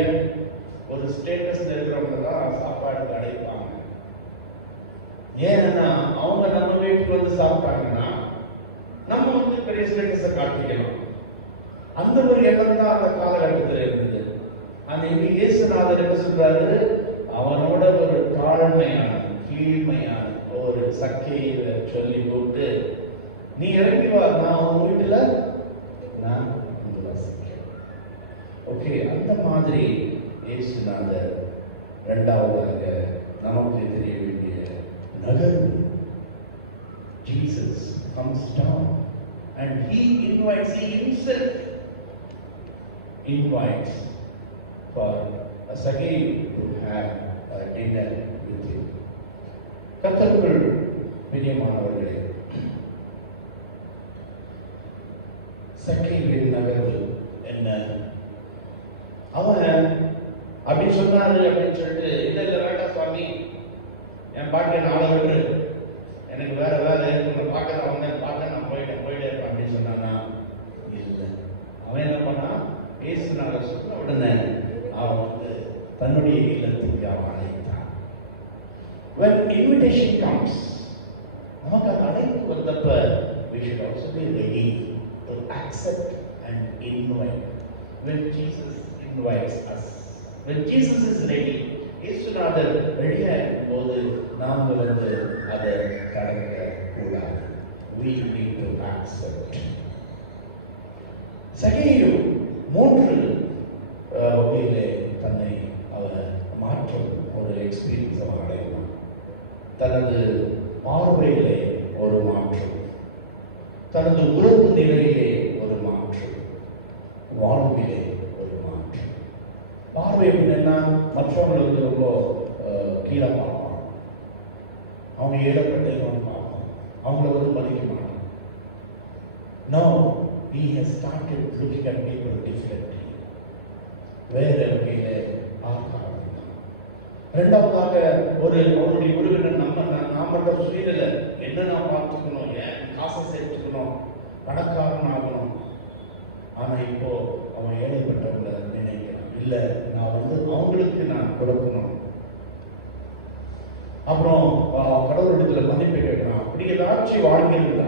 ஒரு ஸ்டேட்டஸ்ல இருக்கிறவங்க தான் சாப்பாடுக்கு அழைப்பாங்க. ஏன்னா அவங்க நம்ம வீட்டுக்கு சாப்பிட்டாங்கன்னா நம்ம பெரிய ஸ்டேட்டஸை காட்டிக்கலாம். அந்த ஒரு எண்ணம் தான் அந்த காலகட்டத்தில் இருந்தது. அந்த இயேசுநாதர் என்ன சொல்றாரு, அவனோட ஒரு தாழ்மையான கீழ்மையான ஒரு சக்கையை சொல்லி போட்டு, நீ இறங்கி வா, நான் உன் வீட்டுல நான் வசிக்கிறேன். ஓகே, அந்த மாதிரி இயேசுநாதர் இரண்டாவதாக நமக்கு தெரிய வேண்டிய நகர்வு. Jesus comes down and he invites, he himself invites for a Zacchaeus to have a dinner with him. கர்த்தருக்குள் பிரியமானவர்களே, சக்கேயுவின் நகர்வு என்ன? அவன் அப்படி சொன்னாரு அப்படின்னு சொல்லிட்டு, இல்ல வேண்டாம் சுவாமி, என் பாட்டியை நாளை விட்டு எனக்கு வேற வேலை இருக்கு, நான் பார்க்க தான் வந்தேன், பார்க்க நான் போயிட்டே இருப்பேன் அப்படின்னு சொன்னானா? இல்லை. அவன் என்ன பண்ணான்? இயேசுநாதர் சொன்ன உடனே அவன் தன்னுடைய இல்லத்துக்கு அவன் அழைத்தான். When invitation comes, நமக்கு அந்த அழைப்பு வந்தப்ப we should also be ready to accept and invite. When Jesus invites us, when Jesus is ready, இயேசுநாதர் ரெடியா இருக்கும்போது நாம் அதை கடக்க கூடாது. We need to accept. சகேயு 3 வகையிலே தன்னை அவர் மாற்றும் ஒரு எக்ஸ்பீரியன்ஸ் அவர் அடையலாம். தனது பார்வையிலே ஒரு மாற்றம், தனது உறவு நிலையிலே ஒரு மாற்றம், வாழ்விலே ஒரு மாற்றம். பார்வை எப்படின்னா மற்றவங்களுக்கு ரொம்ப கீழே பார்ப்பான், அவங்க ஏழப்பட்டவங்க பார்ப்பான், அவங்கள மதிக்க மாட்டான். Now he has started looking at people differently. வேற வகையில பார்க்க ஆரம்பித்தான். இரண்டாவதாக அவருடைய உறவினர் நாம சூழ்நிலை என்ன நான் பார்த்துக்கணும், ஏன் காசை சேர்த்துக்கணும், பணக்காரன் ஆகணும். ஆனா இப்போ அவன் ஏழைப்பட்டவங்களை நினைக்கிறான், இல்ல நான் அவங்களுக்கு நான் கொடுக்கணும். அப்புறம் கடவுளிடத்துல மன்னிப்பு கேட்கிறான். அப்படி ஏதாச்சும் வாழ்க்கையில்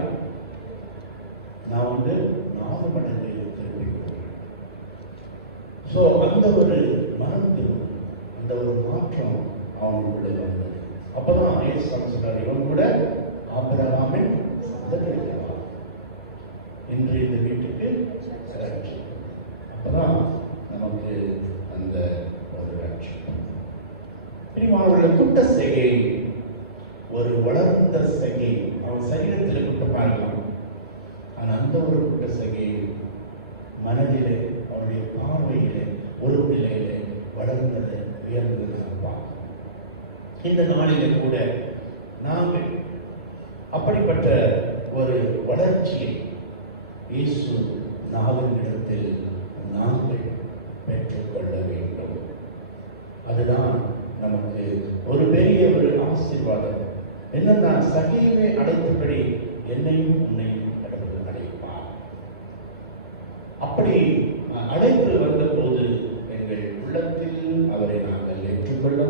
நான் 4 மடங்கு திருப்பி கொடுக்கிறேன். ஸோ அந்த ஒரு மனத்தில் அந்த ஒரு மாற்றம் அவங்களுடைய வந்தது. அப்பதான் இயேசு சொன்னார், இவன் கூட ஆபிரகாமின் சந்ததியாக இன்று இந்த வீட்டுக்கு ரட்சி. அப்பதான் நமக்கு அந்த ஒரு ரட்சி. அவருடைய குட்ட செய்கை ஒரு வளர்ந்த செய்கை. அவன் சரீரத்தில் குட்டமாக இருக்கலாம், ஆனால் அந்த ஒரு குட்ட செய்கை மனதிலே அவருடைய பார்வையிலே ஒரு நிலையிலே வளர்ந்தது, உயர்ந்தது பார்க்கிறோம். இந்த நாளிலே கூட நாங்கள் அப்படிப்பட்ட ஒரு வளர்ச்சியை இயேசு நாவினிடத்தில் நாங்கள் பெற்றுக்கொள்ள வேண்டும். அதுதான் நமக்கு ஒரு பெரிய ஒரு ஆசீர்வாதம். என்னன்னா சகையவே அடைத்தபடி என்னையும் உன்னையும் கடவுள் அடைப்பார். அப்படி அழைப்பு வந்த போது எங்கள் உள்ளத்தில் அவரை நாங்கள் ஏற்றுக்கொள்ள,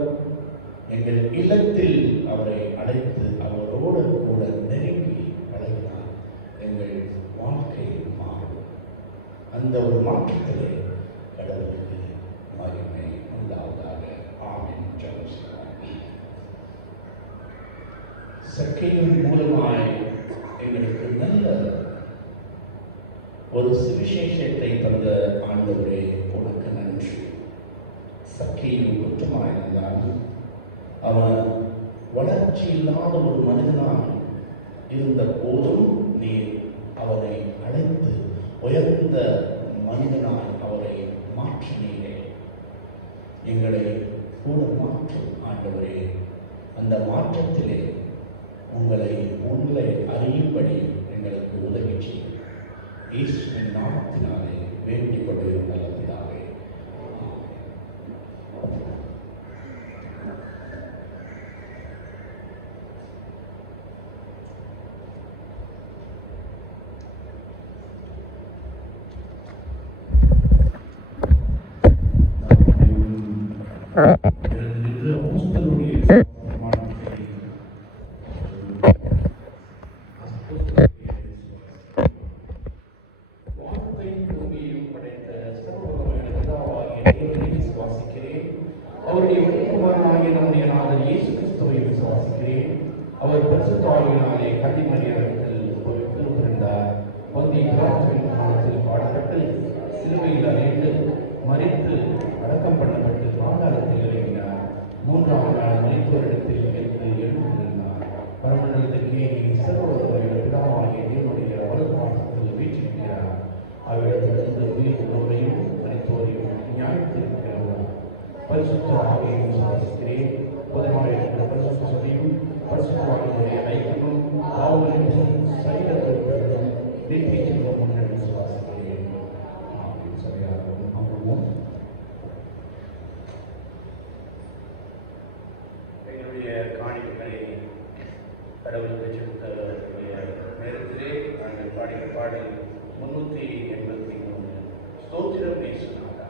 எங்கள் இல்லத்தில் அவரை அழைத்து அவரோடு கூட நெருங்கி பழகினால் எங்கள் வாழ்க்கை மாறும். அந்த ஒரு மாற்றத்திலே கடவுளுக்கு மகிமை உண்டாவதாக. ஆமென். சக்கையின் மூலமாய் எங்களுக்கு நல்ல ஒரு சுவிசேஷத்தை தந்த ஆண்டவரே உனக்கு நன்றி. சக்கையும் குற்றமாக இருந்தாலும் அவன் வளர்ச்சி இல்லாத ஒரு மனிதனாக இருந்த போதும் நீ அவனை அழைத்து உயர்ந்த மனிதனாய் அவரை மாற்றினீரே. எங்களை கூட மாற்றும் ஆண்டவரே. அந்த மாற்றத்திலே உங்களை அறியும்படி எங்களுக்கு உதவி செய்யும். இயேசுவின் நாமத்தினாலே வேண்டிக் கொள்ளும் நல்ல பிதாவே. அவருடைய ஒளிக்குமாரனாகிய நம்முடைய நாதர் இயேசு கிறிஸ்துவை விசுவாசிக்கிறேன். அவர் பரிசுத்த ஆவியினாலே கன்னிமரியாரிடத்தில் பிறந்தார். பொந்திய பிலாத்துவின் காலத்தில் பாடப்பட்டு சிலுவையில் அறைந்து மரித்து அடக்கம் பண்ணப்பட்டு பாதாளத்தில் இறங்கினார். 3ஆம் நாள் மரித்தோரிடத்தில் எடுத்து எழுந்திருந்தார். பரமண்டலத்துக்கே சர்வவல்லமையுள்ள பிதாவாகிய தேவனுடைய வலது பாதத்தில் வீற்றிருக்கிறார். அவரிடத்திலிருந்து உயிர் உள்ளவரையும் மரித்தோரையும் நியாயத்திருக்கிறார். பரிசுத்த ஆவியை விசுவாசிக்கிறேன். பொதுவாக பரிசுத்த சபையும் பரிசுத்தவான்களுடைய ஐக்கியமும் பாவங்களின் சரீரத்திற்கும் நித்திய ஜீவ முன்னே விசுவாசிக்கிறேன். சரியாகவும் அமர்வோம். எங்களுடைய காணிக்கை கடவுளுக்கு செலுத்த நேரத்திலே நாங்கள் பாடிய பாடல் 383 ஸ்தோத்திரம் இயேசுநாதா.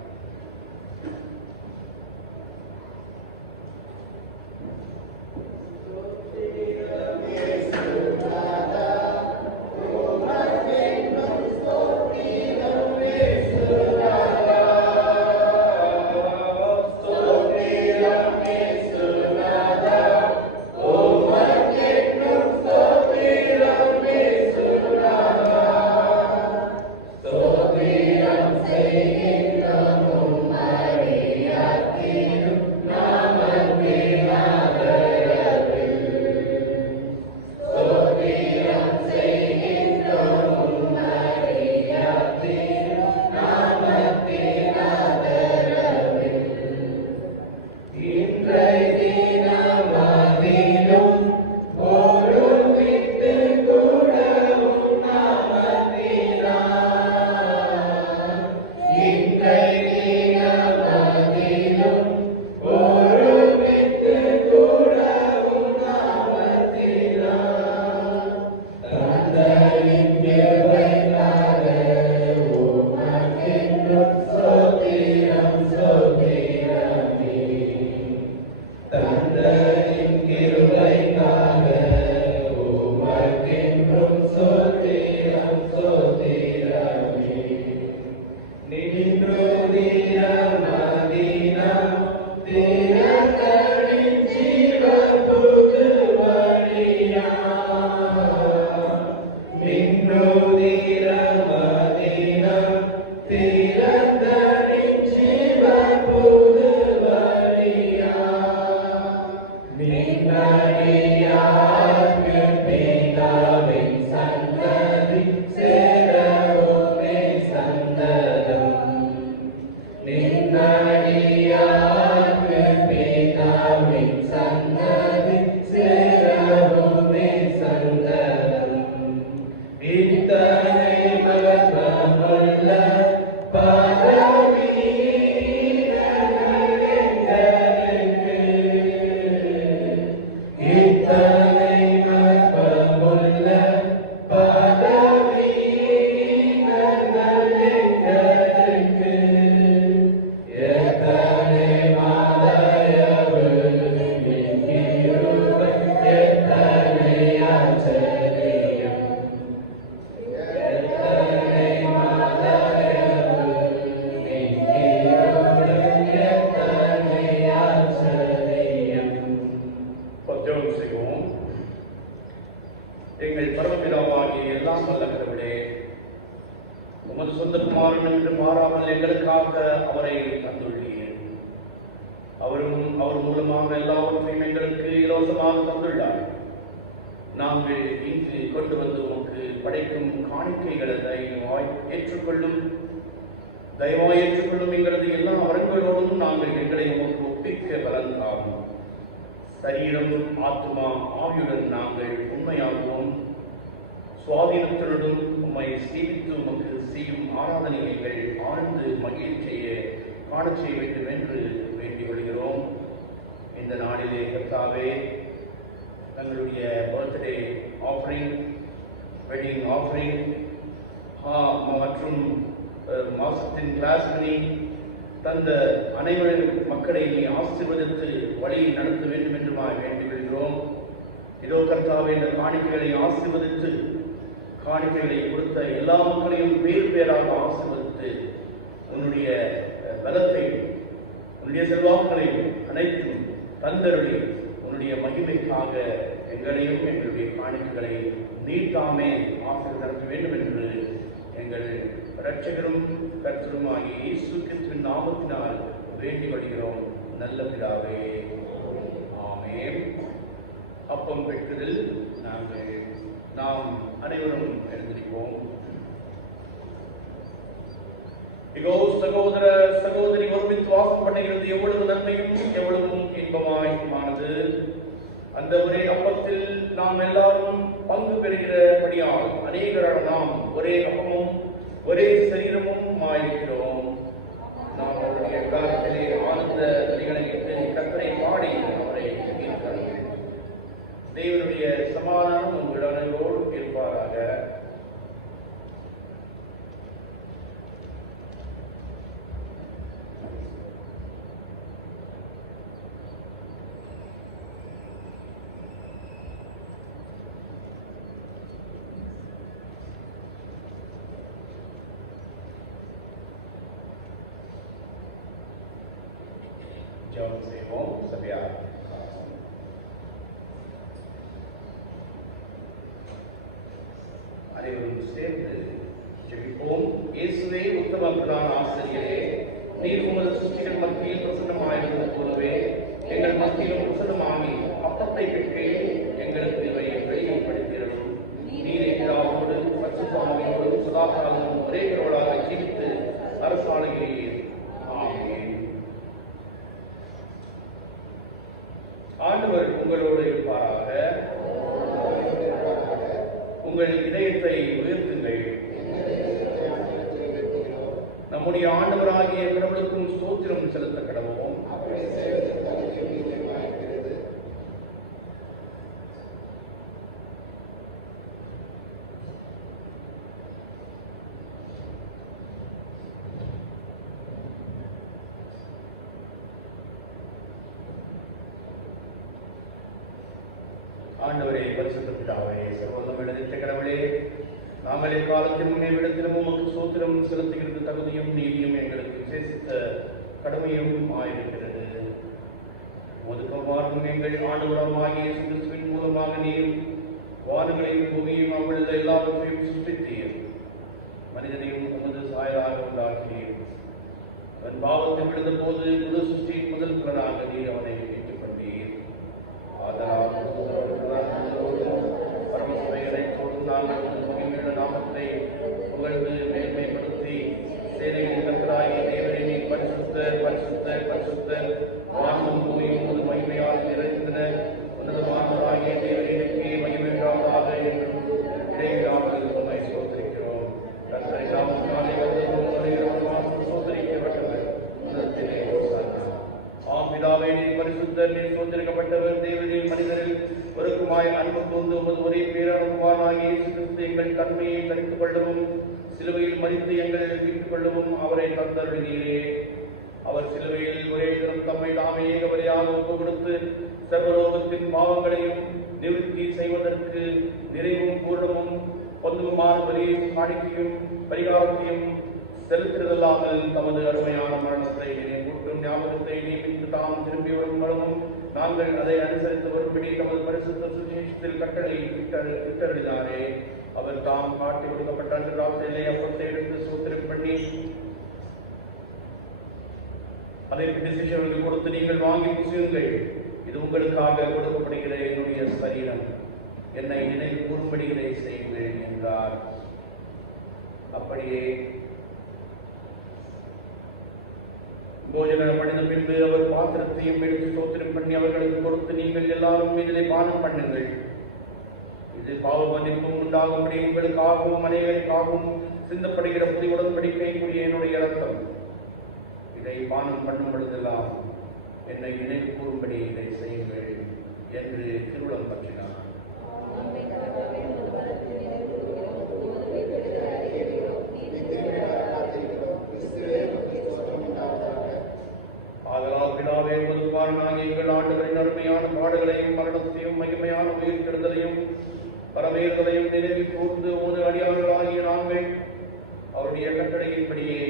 சரீரம் ஆத்மா ஆவியுடன் நாங்கள் உண்மையாகவும் சுவாதீனத்துடன் உம்மை சேவித்து உமக்கு செய்யும் ஆராதனைகள் ஆழ்ந்து மகிழ்ச்சியை காணச் செய்ய வேண்டும் என்று வேண்டிக் கொள்கிறோம். இந்த நாளிலே கர்த்தாவே தங்களுடைய பர்த்டே ஆஃபரிங், வெட்டிங் ஆஃபரிங் மற்றும் மாசத்தின் கிளாஸ் மணி தந்த அனைவரின் மக்களை நீ ஆசீர்வதித்து வழியை நடத்த வேண்டும் என்று வேண்டிக் கொள்கிறோம். இதோ கர்த்தாவே இந்த காணிக்கைகளை ஆசீர்வதித்து காணிக்கைகளை கொடுத்த எல்லா மக்களையும் பேர் பேராக ஆசீர்வதித்து உன்னுடைய பலத்தை உன்னுடைய செல்வாக்குகளையும் அனைத்தும் தந்தருளி உன்னுடைய மகிமைக்காக எங்களையும் எங்களுடைய காணிக்கைகளை நீட்டாமே ஆசீர்வதி நடத்த வேண்டும் என்று எங்கள் இரட்சகரும் கர்த்தருமாகிய இயேசு கிறிஸ்துவின் நாமத்தினால் வேண்டிக் கொள்கிறோம் நல்ல பிதாவே, ஆமென். அப்பம் பெற்றதில் நாம் அனைவரும் எழுந்திருப்போம். இதோ சகோதர சகோதரி ஒருமித்து வாசம் பண்ணுகிறது எவ்வளவு நன்மையும் எவ்வளவும் இன்பமானது. அந்த ஒரே அப்பத்தில் நாம் எல்லாரும் பங்கு பெறுகிறபடியால் அநேகரான நாம் ஒரே அப்பமும் ஒரே சரீரமும் ஆயிருக்கிறோம். நாம் அவருடைய காலத்திலே ஆழ்ந்த நிகழ்ச்சிக்கு கர்த்தரை பாடி அவரை கேட்கிறோம். தேவனுடைய சமாதானம் உங்கள் அனைவரோடு இருப்பாராக. ஜெபம் செய்வோம். சபையார் அனைவரும் சேர்ந்து ஜெபிப்போம். இயேசுவே உத்தம பிரதான ஆசிரியரே, நீர் உமது சிருஷ்டிகள் மத்தியில் பிரசன்னமாயிருந்தது போலவே எங்கள் மத்தியிலும் பிரசன்னமாகி அப்பத்தை பெற்று எங்களுக்கு இவை வெளிப்படுத்தியதும் நீர் எதிராவோடு பரிசுத்தாவியோடு சதாகாலமும் ஒரே கடவுளாக ஜீவித்து அரசாளுகிறீர். ஆமென். ஆண்டவர் உங்களோடு இருப்பாராக. உங்கள் இதயத்தை உயர்த்துங்கள். நம்முடைய ஆண்டவராகிய கடவுளுக்கும் ஸ்தோத்திரம் செலுத்த கடவுளும். ஆண்டவரே, பரிசுத்த பிதாவே, சர்வவல்லமை நிறைந்த கடவுளே, நாங்கள் எக்காலத்தின் முன்னேவிடத்திலும் உமக்கு ஸ்தோத்திரம் செலுத்துகிறது தகுதியும் நீதியும் எங்களுக்கு விசேஷித்த கடமையும் ஆயிருக்கிறது. ஒதுக்கமாறும் எங்கள் ஆண்டவராகிய இயேசு கிறிஸ்துவின் மூலமாக நீர் வானங்களையும் பூமியையும் அவ்வளவு எல்லாவற்றையும் சிருஷ்டித்தீர். மனிதனையும் உமது சாயலாக உண்டாக்கினீர். அவன் பாவத்தில் விழுந்த போது புது சிருஷ்டியின் முதல் பலனாக நீர் அவனை மீட்டுக் கொண்டீர். ஆதலால் பரமசபைகளை தோடும் நாங்கள் மகிமையுள்ள நாமத்தை புகழ்ந்து மேன்மைப்படுத்தி சேனைகளின் கர்த்தராகிய தேவனே, நீர் பரிசுத்த பரிசுத்த பரிசுத்த வானமும் பூமியும் உமது மகிமையால் நிறைந்தன. உன்னதமானவராகிய தேவனுக்கே மகிமை உண்டாவதாக என்றும் இடைவிடாமல் உம்மை ஸ்தோத்திரிக்கிறோம். கர்த்தரை நாமத்தினாலே வந்து ஸ்தோத்திரிக்கப்பட்டவர் உன்னதத்திலே ஓசானா. ஆம் பிதாவே, நீர் பரிசுத்தர், நீர் சுதந்திரிக்கப்பட்டவர். தேவனின் மனிதரில் ஒருக்குமாய் அன்பு கூர்ந்து உமது ஒரே பேரன்புமானாகிய இயேசு கிறிஸ்து எங்கள் தன்மையை தரித்துக் கொள்ளவும் சிலுவையில் மரித்து எங்களை மீட்டுக் கொள்ளவும் அவரை தந்தருளினீரே. அவர் சிலுவையில் ஒரே தினம் தம்மை தாமே ஏகவரையாக ஒப்பு கொடுத்து சர்வலோகத்தின் பாவங்களையும் நிவர்த்தி செய்வதற்கு நிறைவும் பூர்ணமும் பொதுவுமான பலியும் காணிக்கையும் பரிகாரத்தையும் செலுத்துவதல்லாமல் தமது அருமையான மரணத்தை நினைவூட்டும் ஞாபகத்தை நியமித்து தாம் திரும்பி வரும் மரணமும் நாங்கள் அதை அனுசரித்து வரும்படி தமது பரிசுத்த சுவிசேஷத்தில் கட்டளை இட்டருளினாரே. அவர் தாம் காட்டி கொடுக்கப்பட்ட அன்று ராத்திரியிலே அப்பத்தை எடுத்து சோத்திரம் பண்ணி அதை சிஷ்யர்களுக்கு கொடுத்து, நீங்கள் வாங்கி புசியுங்கள், இது உங்களுக்காக கொடுக்கப்படுகிற என்னுடைய சரீரம், என்னை நினைவு கூறும்படி இதை செய்யுங்கள் என்றார். அப்படியே போஜனம் பண்ணின பின்பு அவர் பாத்திரத்தையும் எடுத்து ஸ்தோத்திரம் பண்ணி அவர்களுக்கு கொடுத்து, நீங்கள் எல்லாரும் இதிலே பானம் பண்ணுங்கள், இது பாவ மன்னிப்பும் உண்டாகும்படி உங்களுக்காகவும் அநேகருக்காகவும் சிந்தப்படுகிற புதிய உடன்படிக்கைக்குரிய என்னுடைய இரத்தம். இதை பானம் பண்ணும் பொழுதெல்லாம் என்னை நினைவு கூறும்படி இதை செய்யுங்கள் என்று திருவுளம் பற்றினார். ஆதலால் பிதாவே, உமது குமாரனாகிய எங்கள் ஆண்டவரின் அருமையான பாடுகளையும் மரணத்தையும் மகிமையான உயிர்த்தெழுதலையும் பரமேறுதலையும் நினைவில் கூர்ந்து உமது அடியார்களாகிய நாங்கள் அவருடைய கட்டளையின்படியே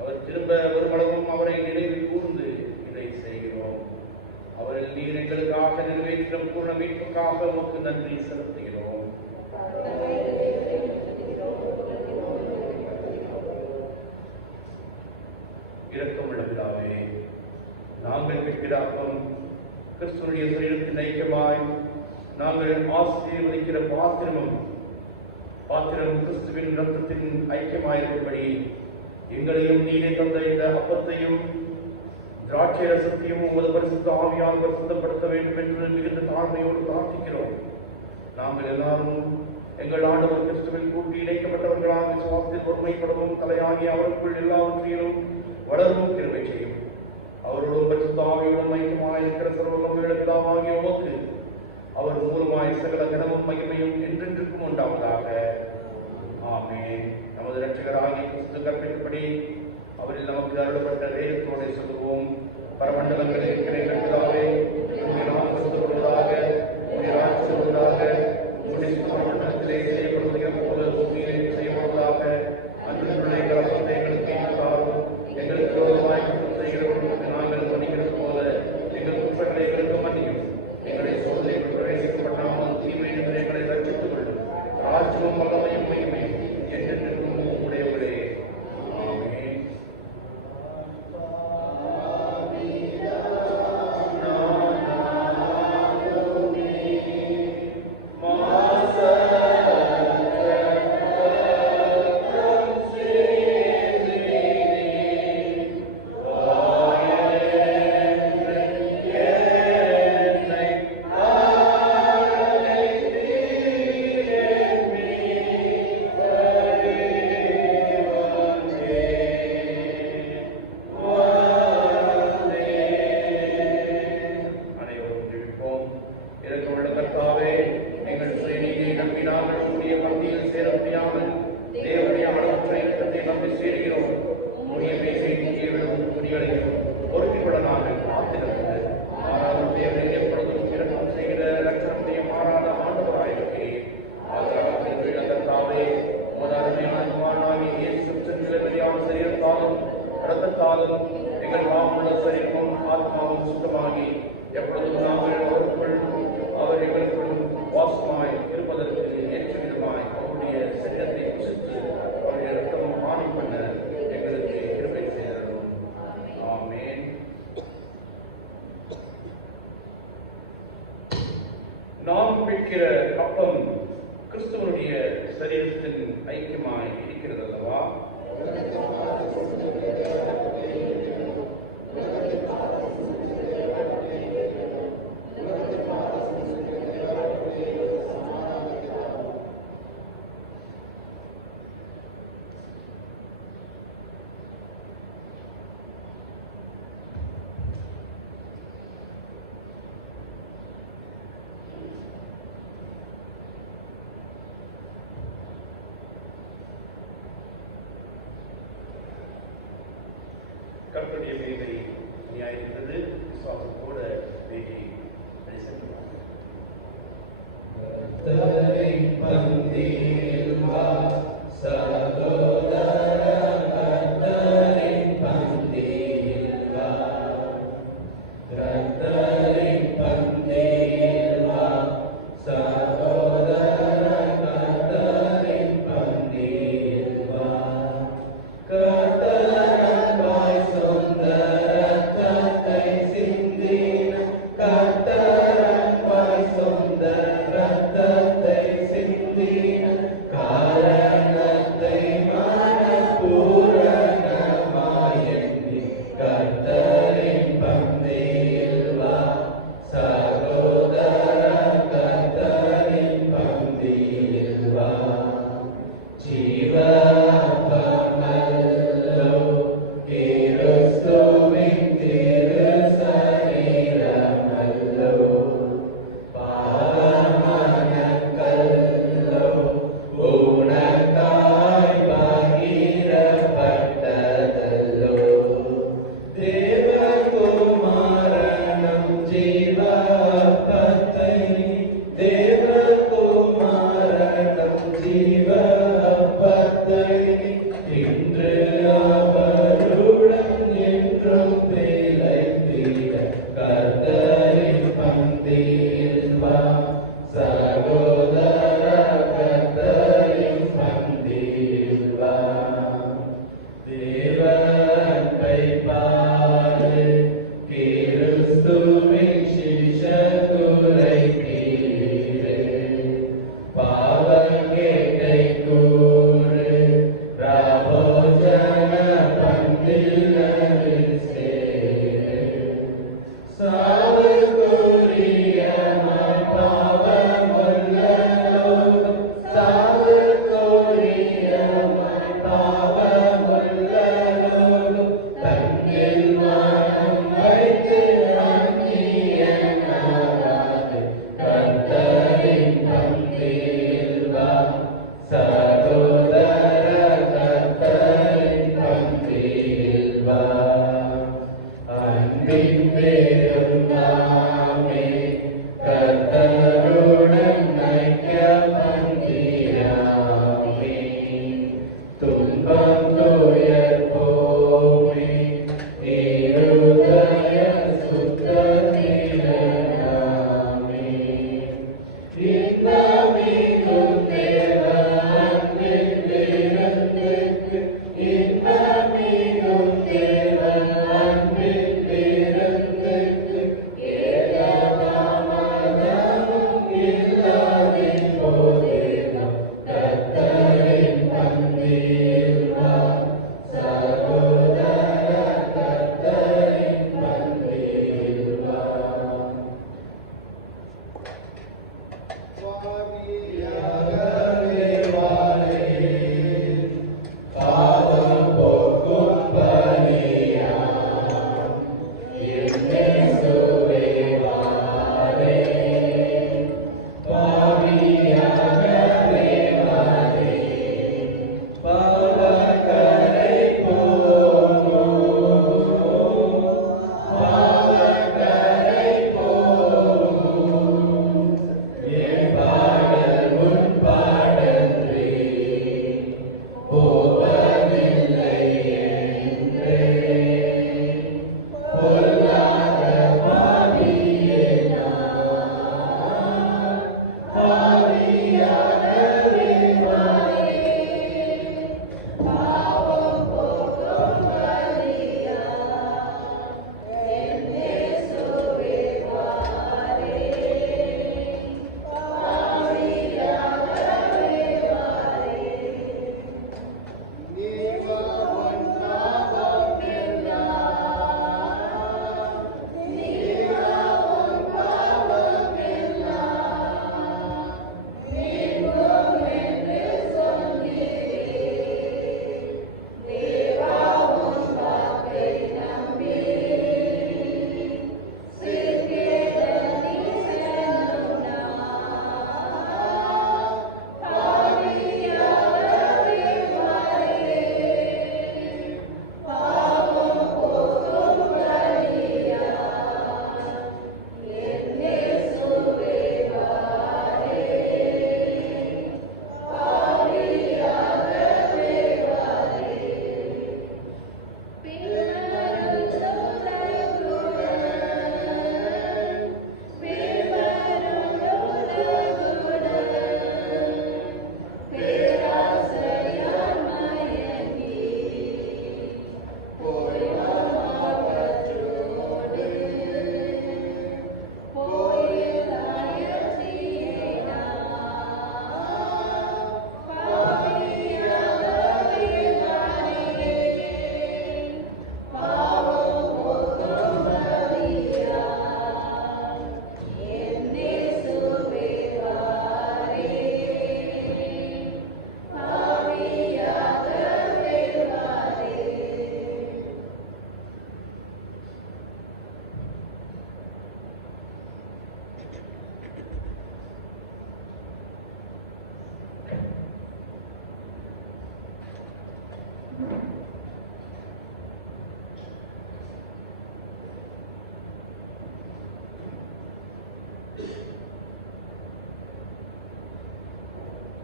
அவர் திரும்ப வருமளவும் அவரை நினைவில் கூர்ந்து இதை செய்கிறோம். அவரில் நீர் எங்களுக்காக நிறைவேற்ற பூர்ண மீட்புக்காக உமக்கு நன்றி செலுத்துகிறோம். இரக்கமுள்ள பிதாவே, நாங்கள் பெற்றாக்கம் கிறிஸ்துவனுடைய சரீரத்தின் ஐக்கியமாய் நாங்கள் ஆசீர்வதிக்கிற பாத்திரம் கிறிஸ்துவின் இரத்தத்தின் ஐக்கியமாயிருக்கும்படி எங்களையும் நீரை தந்த இந்த அப்பத்தையும் திராட்சை ரசத்தையும் உமது பரிசுத்த ஆவியால் பரிசுத்தப்படுத்த வேண்டும் என்று மிகுந்த தாழ்மையோடு பிரார்த்திக்கிறோம். நாங்கள் எல்லாரும் எங்கள் ஆண்டவர் கிறிஸ்துவில் கூட்டி இணைக்கப்பட்டவர்களாக விசுவாசத்தில் ஒருமைப்படவும் தலையாகி அவருக்குள் எல்லாவற்றையும் வளரவும் கிருபை செய்யும். அவரோடும் பரிசுத்த ஆவியோடும் ஐக்கியமாயிருக்கிற சர்வலோக பிதாவாகிய உமக்கு அவர் மூலமாய் சகல கனமும் மகிமையும் என்றென்றுக்கும் உண்டாவதாக. ஆமென். நமது இரட்சகராகிய கிறிஸ்து கற்பித்தபடி அவரில் நமக்கு அருளப்பட்ட வேதத்தோடு சொல்லுவோம். பரமண்டலங்களில் இருக்கிற எங்கள் பிதாவே, உம்முடைய நாமம் பரிசுத்தப்படுவதாக, உம்முடைய ராஜ்யம் வருவதாக, உம்முடைய சித்தம் பரமண்டலத்திலே செய்யப்படுவதை போல பூமியிலே செய்யப்படுவதாக. அன்றுள்ள எங்கள் அப்பத்தை எங்களுக்கு இன்று தாரும். எங்களுக்கு விரோதமாய் குற்றம் செய்கிறவர்களுக்கு நாங்கள் மன்னிக்கிறது போல எங்கள் குற்றங்களை எங்களுக்கு மன்னியும். எங்களை சோதனைக்கு பிரவேசிக்கப்படாமல் தீமையிலிருந்து எங்களை ரட்சித்துக் கொள்ளும். ராஜ்யமும் வல்லமையும் மகிமையும் என்றென்றும் உடையவரே. ஆமென். எங்கள் மாமுள்ள சரீரமும் ஆத்மாவும் சுத்தமாகி எப்பொழுதும் நாங்கள் அவருக்குள் அவர் எங்களுக்குள் வாசமாய் இருப்பதற்கு ஏற்ற விதமாய் அவருடைய சரீரத்தை புசித்து அவருடைய ரத்தமும் பானம் பண்ண எங்களுக்கு கிருபை செய்தரும். ஆமென். நாம் பிடிக்கிற அப்பம் கிறிஸ்துவனுடைய சரீரத்தின் ஐக்கியமாய் இருக்கிறது அல்லவா? கர்த்தருடைய மேலை நியாயித்தது விசுவாசத்தோட வேகி காரணத்தை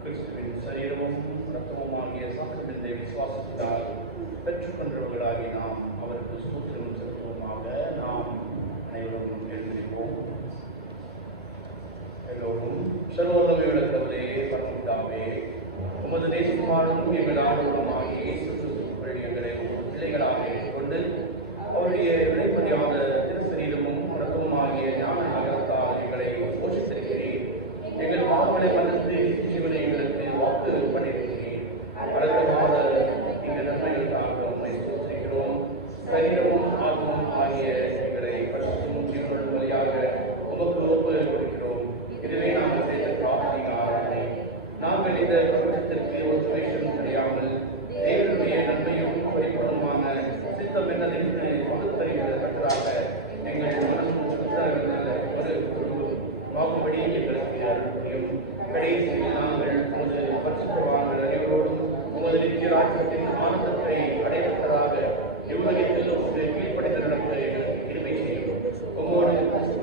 கிறிஸ்துவின் சரீரமும் இரத்தமுமாகிய சாக்கிரமென்ற விசுவாசத்தினால் பெற்றுக்கொண்டவர்களாகி நாம் அவருக்கு ஸ்தோத்திரம் செலுத்துவோமாக. நாம் அனைவரும் எழுந்திருப்போம். எல்லோரும் சர்வவல்லமையுள்ள கடவுளே, பரமபிதாவே, உமது நேசகுமாரனும் எங்கள் ஆண்டவருமாகிய இயேசு கிறிஸ்துவுக்குள் எங்களை ஒரு பிள்ளைகளாக ஏற்றுக்கொண்டு அவருடைய விலைமதியாத திருசரீரமும் இரத்தமுமாகிய ஞான நகரத்தால் எங்களை போஷித்திருக்கிறேன். எங்கள் பாவங்களை மன்னித்து ஜீவனை எங்களுக்கு வாக்கு பண்ணியிருக்கிறேன். பலவிதமான எங்கள் நன்மைகளுக்காக உண்மை ஸ்தோத்திரிக்கிறோம். சரீரமும் ஆத்மம் ஆகிய எங்களை பரிசுத்தமும் ஜீவனுள்ள வழியாக உமக்கு ஒப்பு கொடுக்கிறோம். இதுவே நாங்கள் செய்த பிரார்த்தனை ஆராதனை. நாங்கள் இந்த பிரபஞ்சத்திற்கு ஒரு துவேஷம் தெரியாமல் தேவனுடைய நன்மையும் பரிபூர்ணமான சித்தம் என்னதென்று பகுத்தறிகிற கற்றராக ராஜ்யத்தின் ஆனந்தத்தை அடைவதற்காக இவ்வுலகத்தில் உமக்கு கீழ்ப்படிந்து நடக்க எங்களுக்கு கிருபை செய்யும். உம்மோடு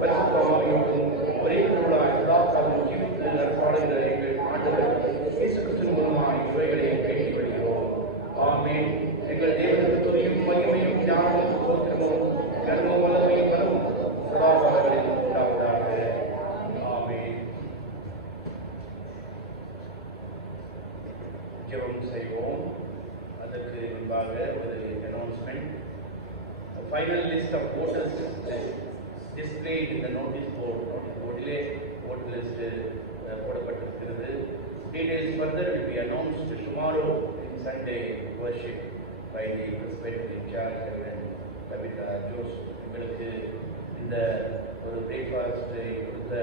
பரிசுத்த ஆவியோடும் ஒரே திருவிழாய் சதாகாலம் ஜீவித்து நற்பாடுகிற எங்கள் ஆண்டவர் இயேசு கிறிஸ்துவின் மூலமாய் இவைகளை கேட்டு வருகிறோம். ஆமென். எங்கள் தேவனுக்கு துதியும் மகிமையும் ஞானமும் ஸ்தோத்திரமும் கர்மம் வல்லமையும் பலமும் சதா காலங்களில் உண்டாவதாக. ஆமென். ஜெபம் செய்வோம். அதற்கு முன்பாக ஒரு announcement. Final list of voters displayed in the notice board. Notice board vote list போடப்பட்டிருக்கிறது. Details further will be announced tomorrow in Sunday worship by the Presbyterian Church Reverend Babita Joseph. எங்களுக்கு இந்த ஒரு பிரேக்ஃபாஸ்டை கொடுத்த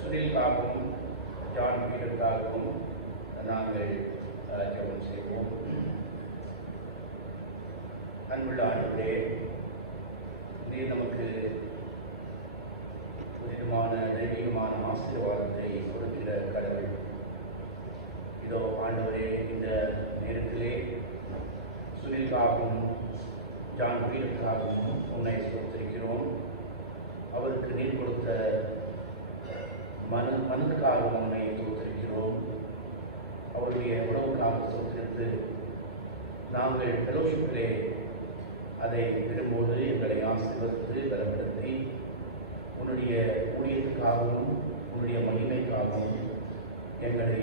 சுனில்காகவும் ஜான் பீட்டருக்காகவும் நாங்கள் ஜெபம் செய்வோம். அன்புள்ள ஆண்டவரே, நீர் நமக்கு புனிதமான தெய்வீகமான ஆசீர்வாதத்தை கொடுக்கிற கடவுள். இதோ ஆண்டவரே, இந்த நேரத்திலே சுனில்காகவும் ஜான் பீட்டருக்காகவும் உன்னை ஸ்தோத்திரிக்கிறோம். அவருக்கு நீர் கொடுத்த மனுக்காகவும் உன்னை ஸ்தோத்திரிக்கிறோம். அவருடைய உறவுக்காக ஸ்தோத்திரித்து நாங்கள் ஃபெலோஷிப்பிலே அதை விடும்போது எங்களை ஆசீர்வதித்து பலப்படுத்தி உன்னுடைய ஊழியத்துக்காகவும் உன்னுடைய மகிமைக்காகவும் எங்களை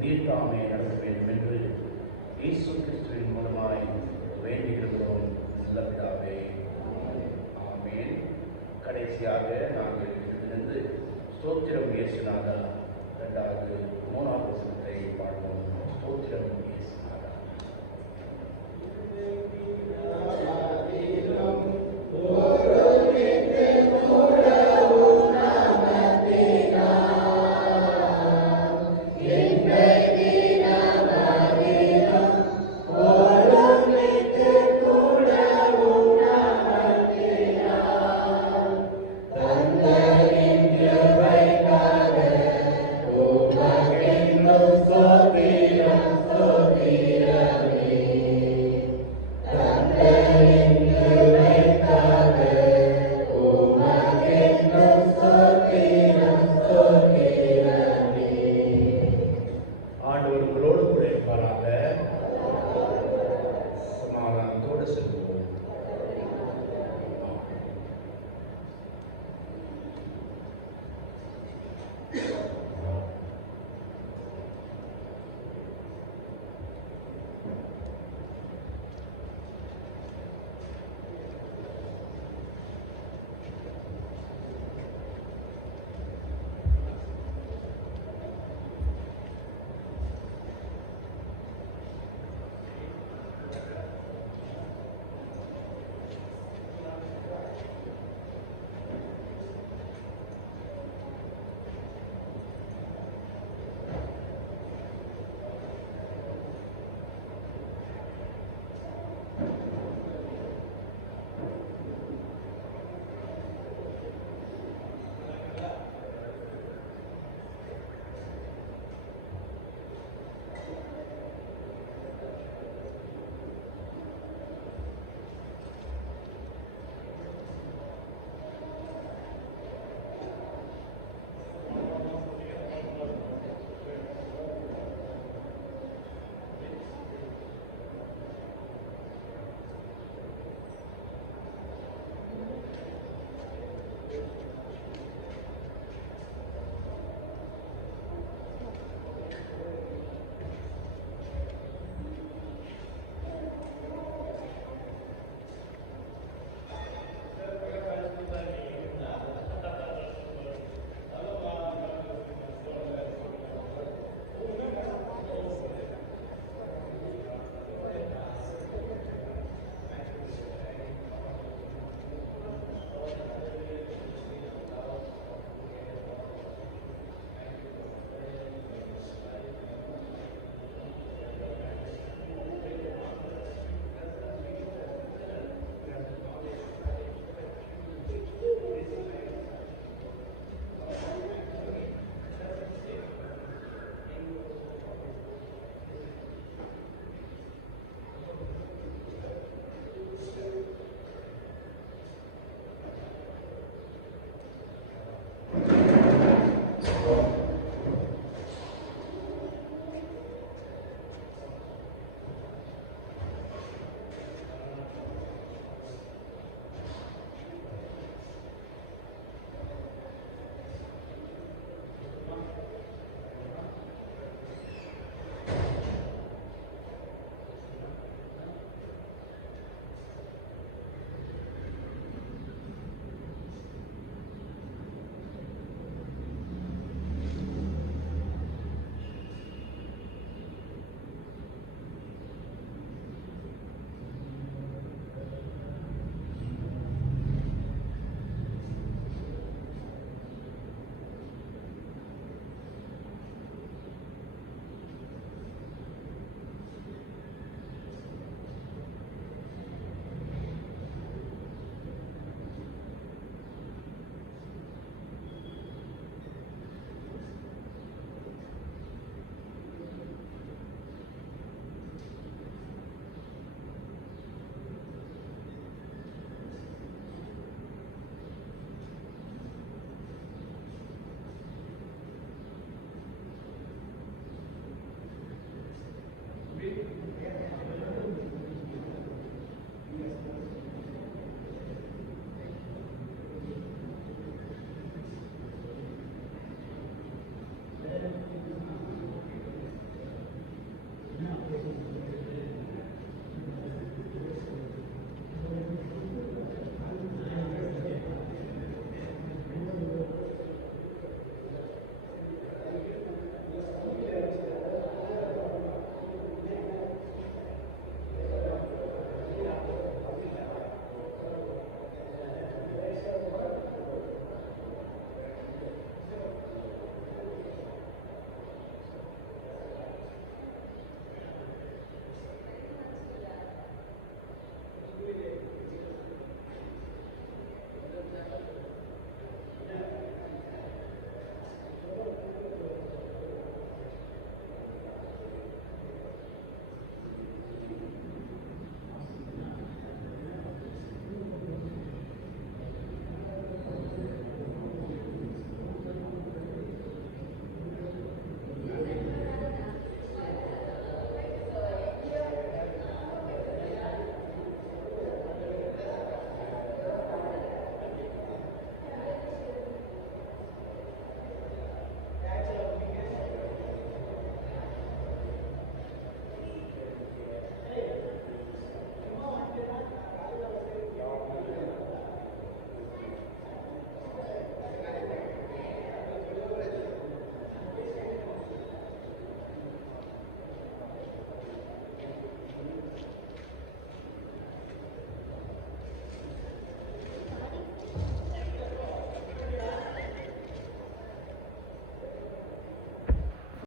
நீர்த்தாமே நடத்த வேண்டும் என்று இயேசு கிறிஸ்துவின் மூலமாய் வேண்டுகிறோம் நல்ல பிதாவே. ஆமென். கடைசியாக நாங்கள் இதிலிருந்து ஸ்தோத்திரம் இயேசுநாதா இரண்டாவது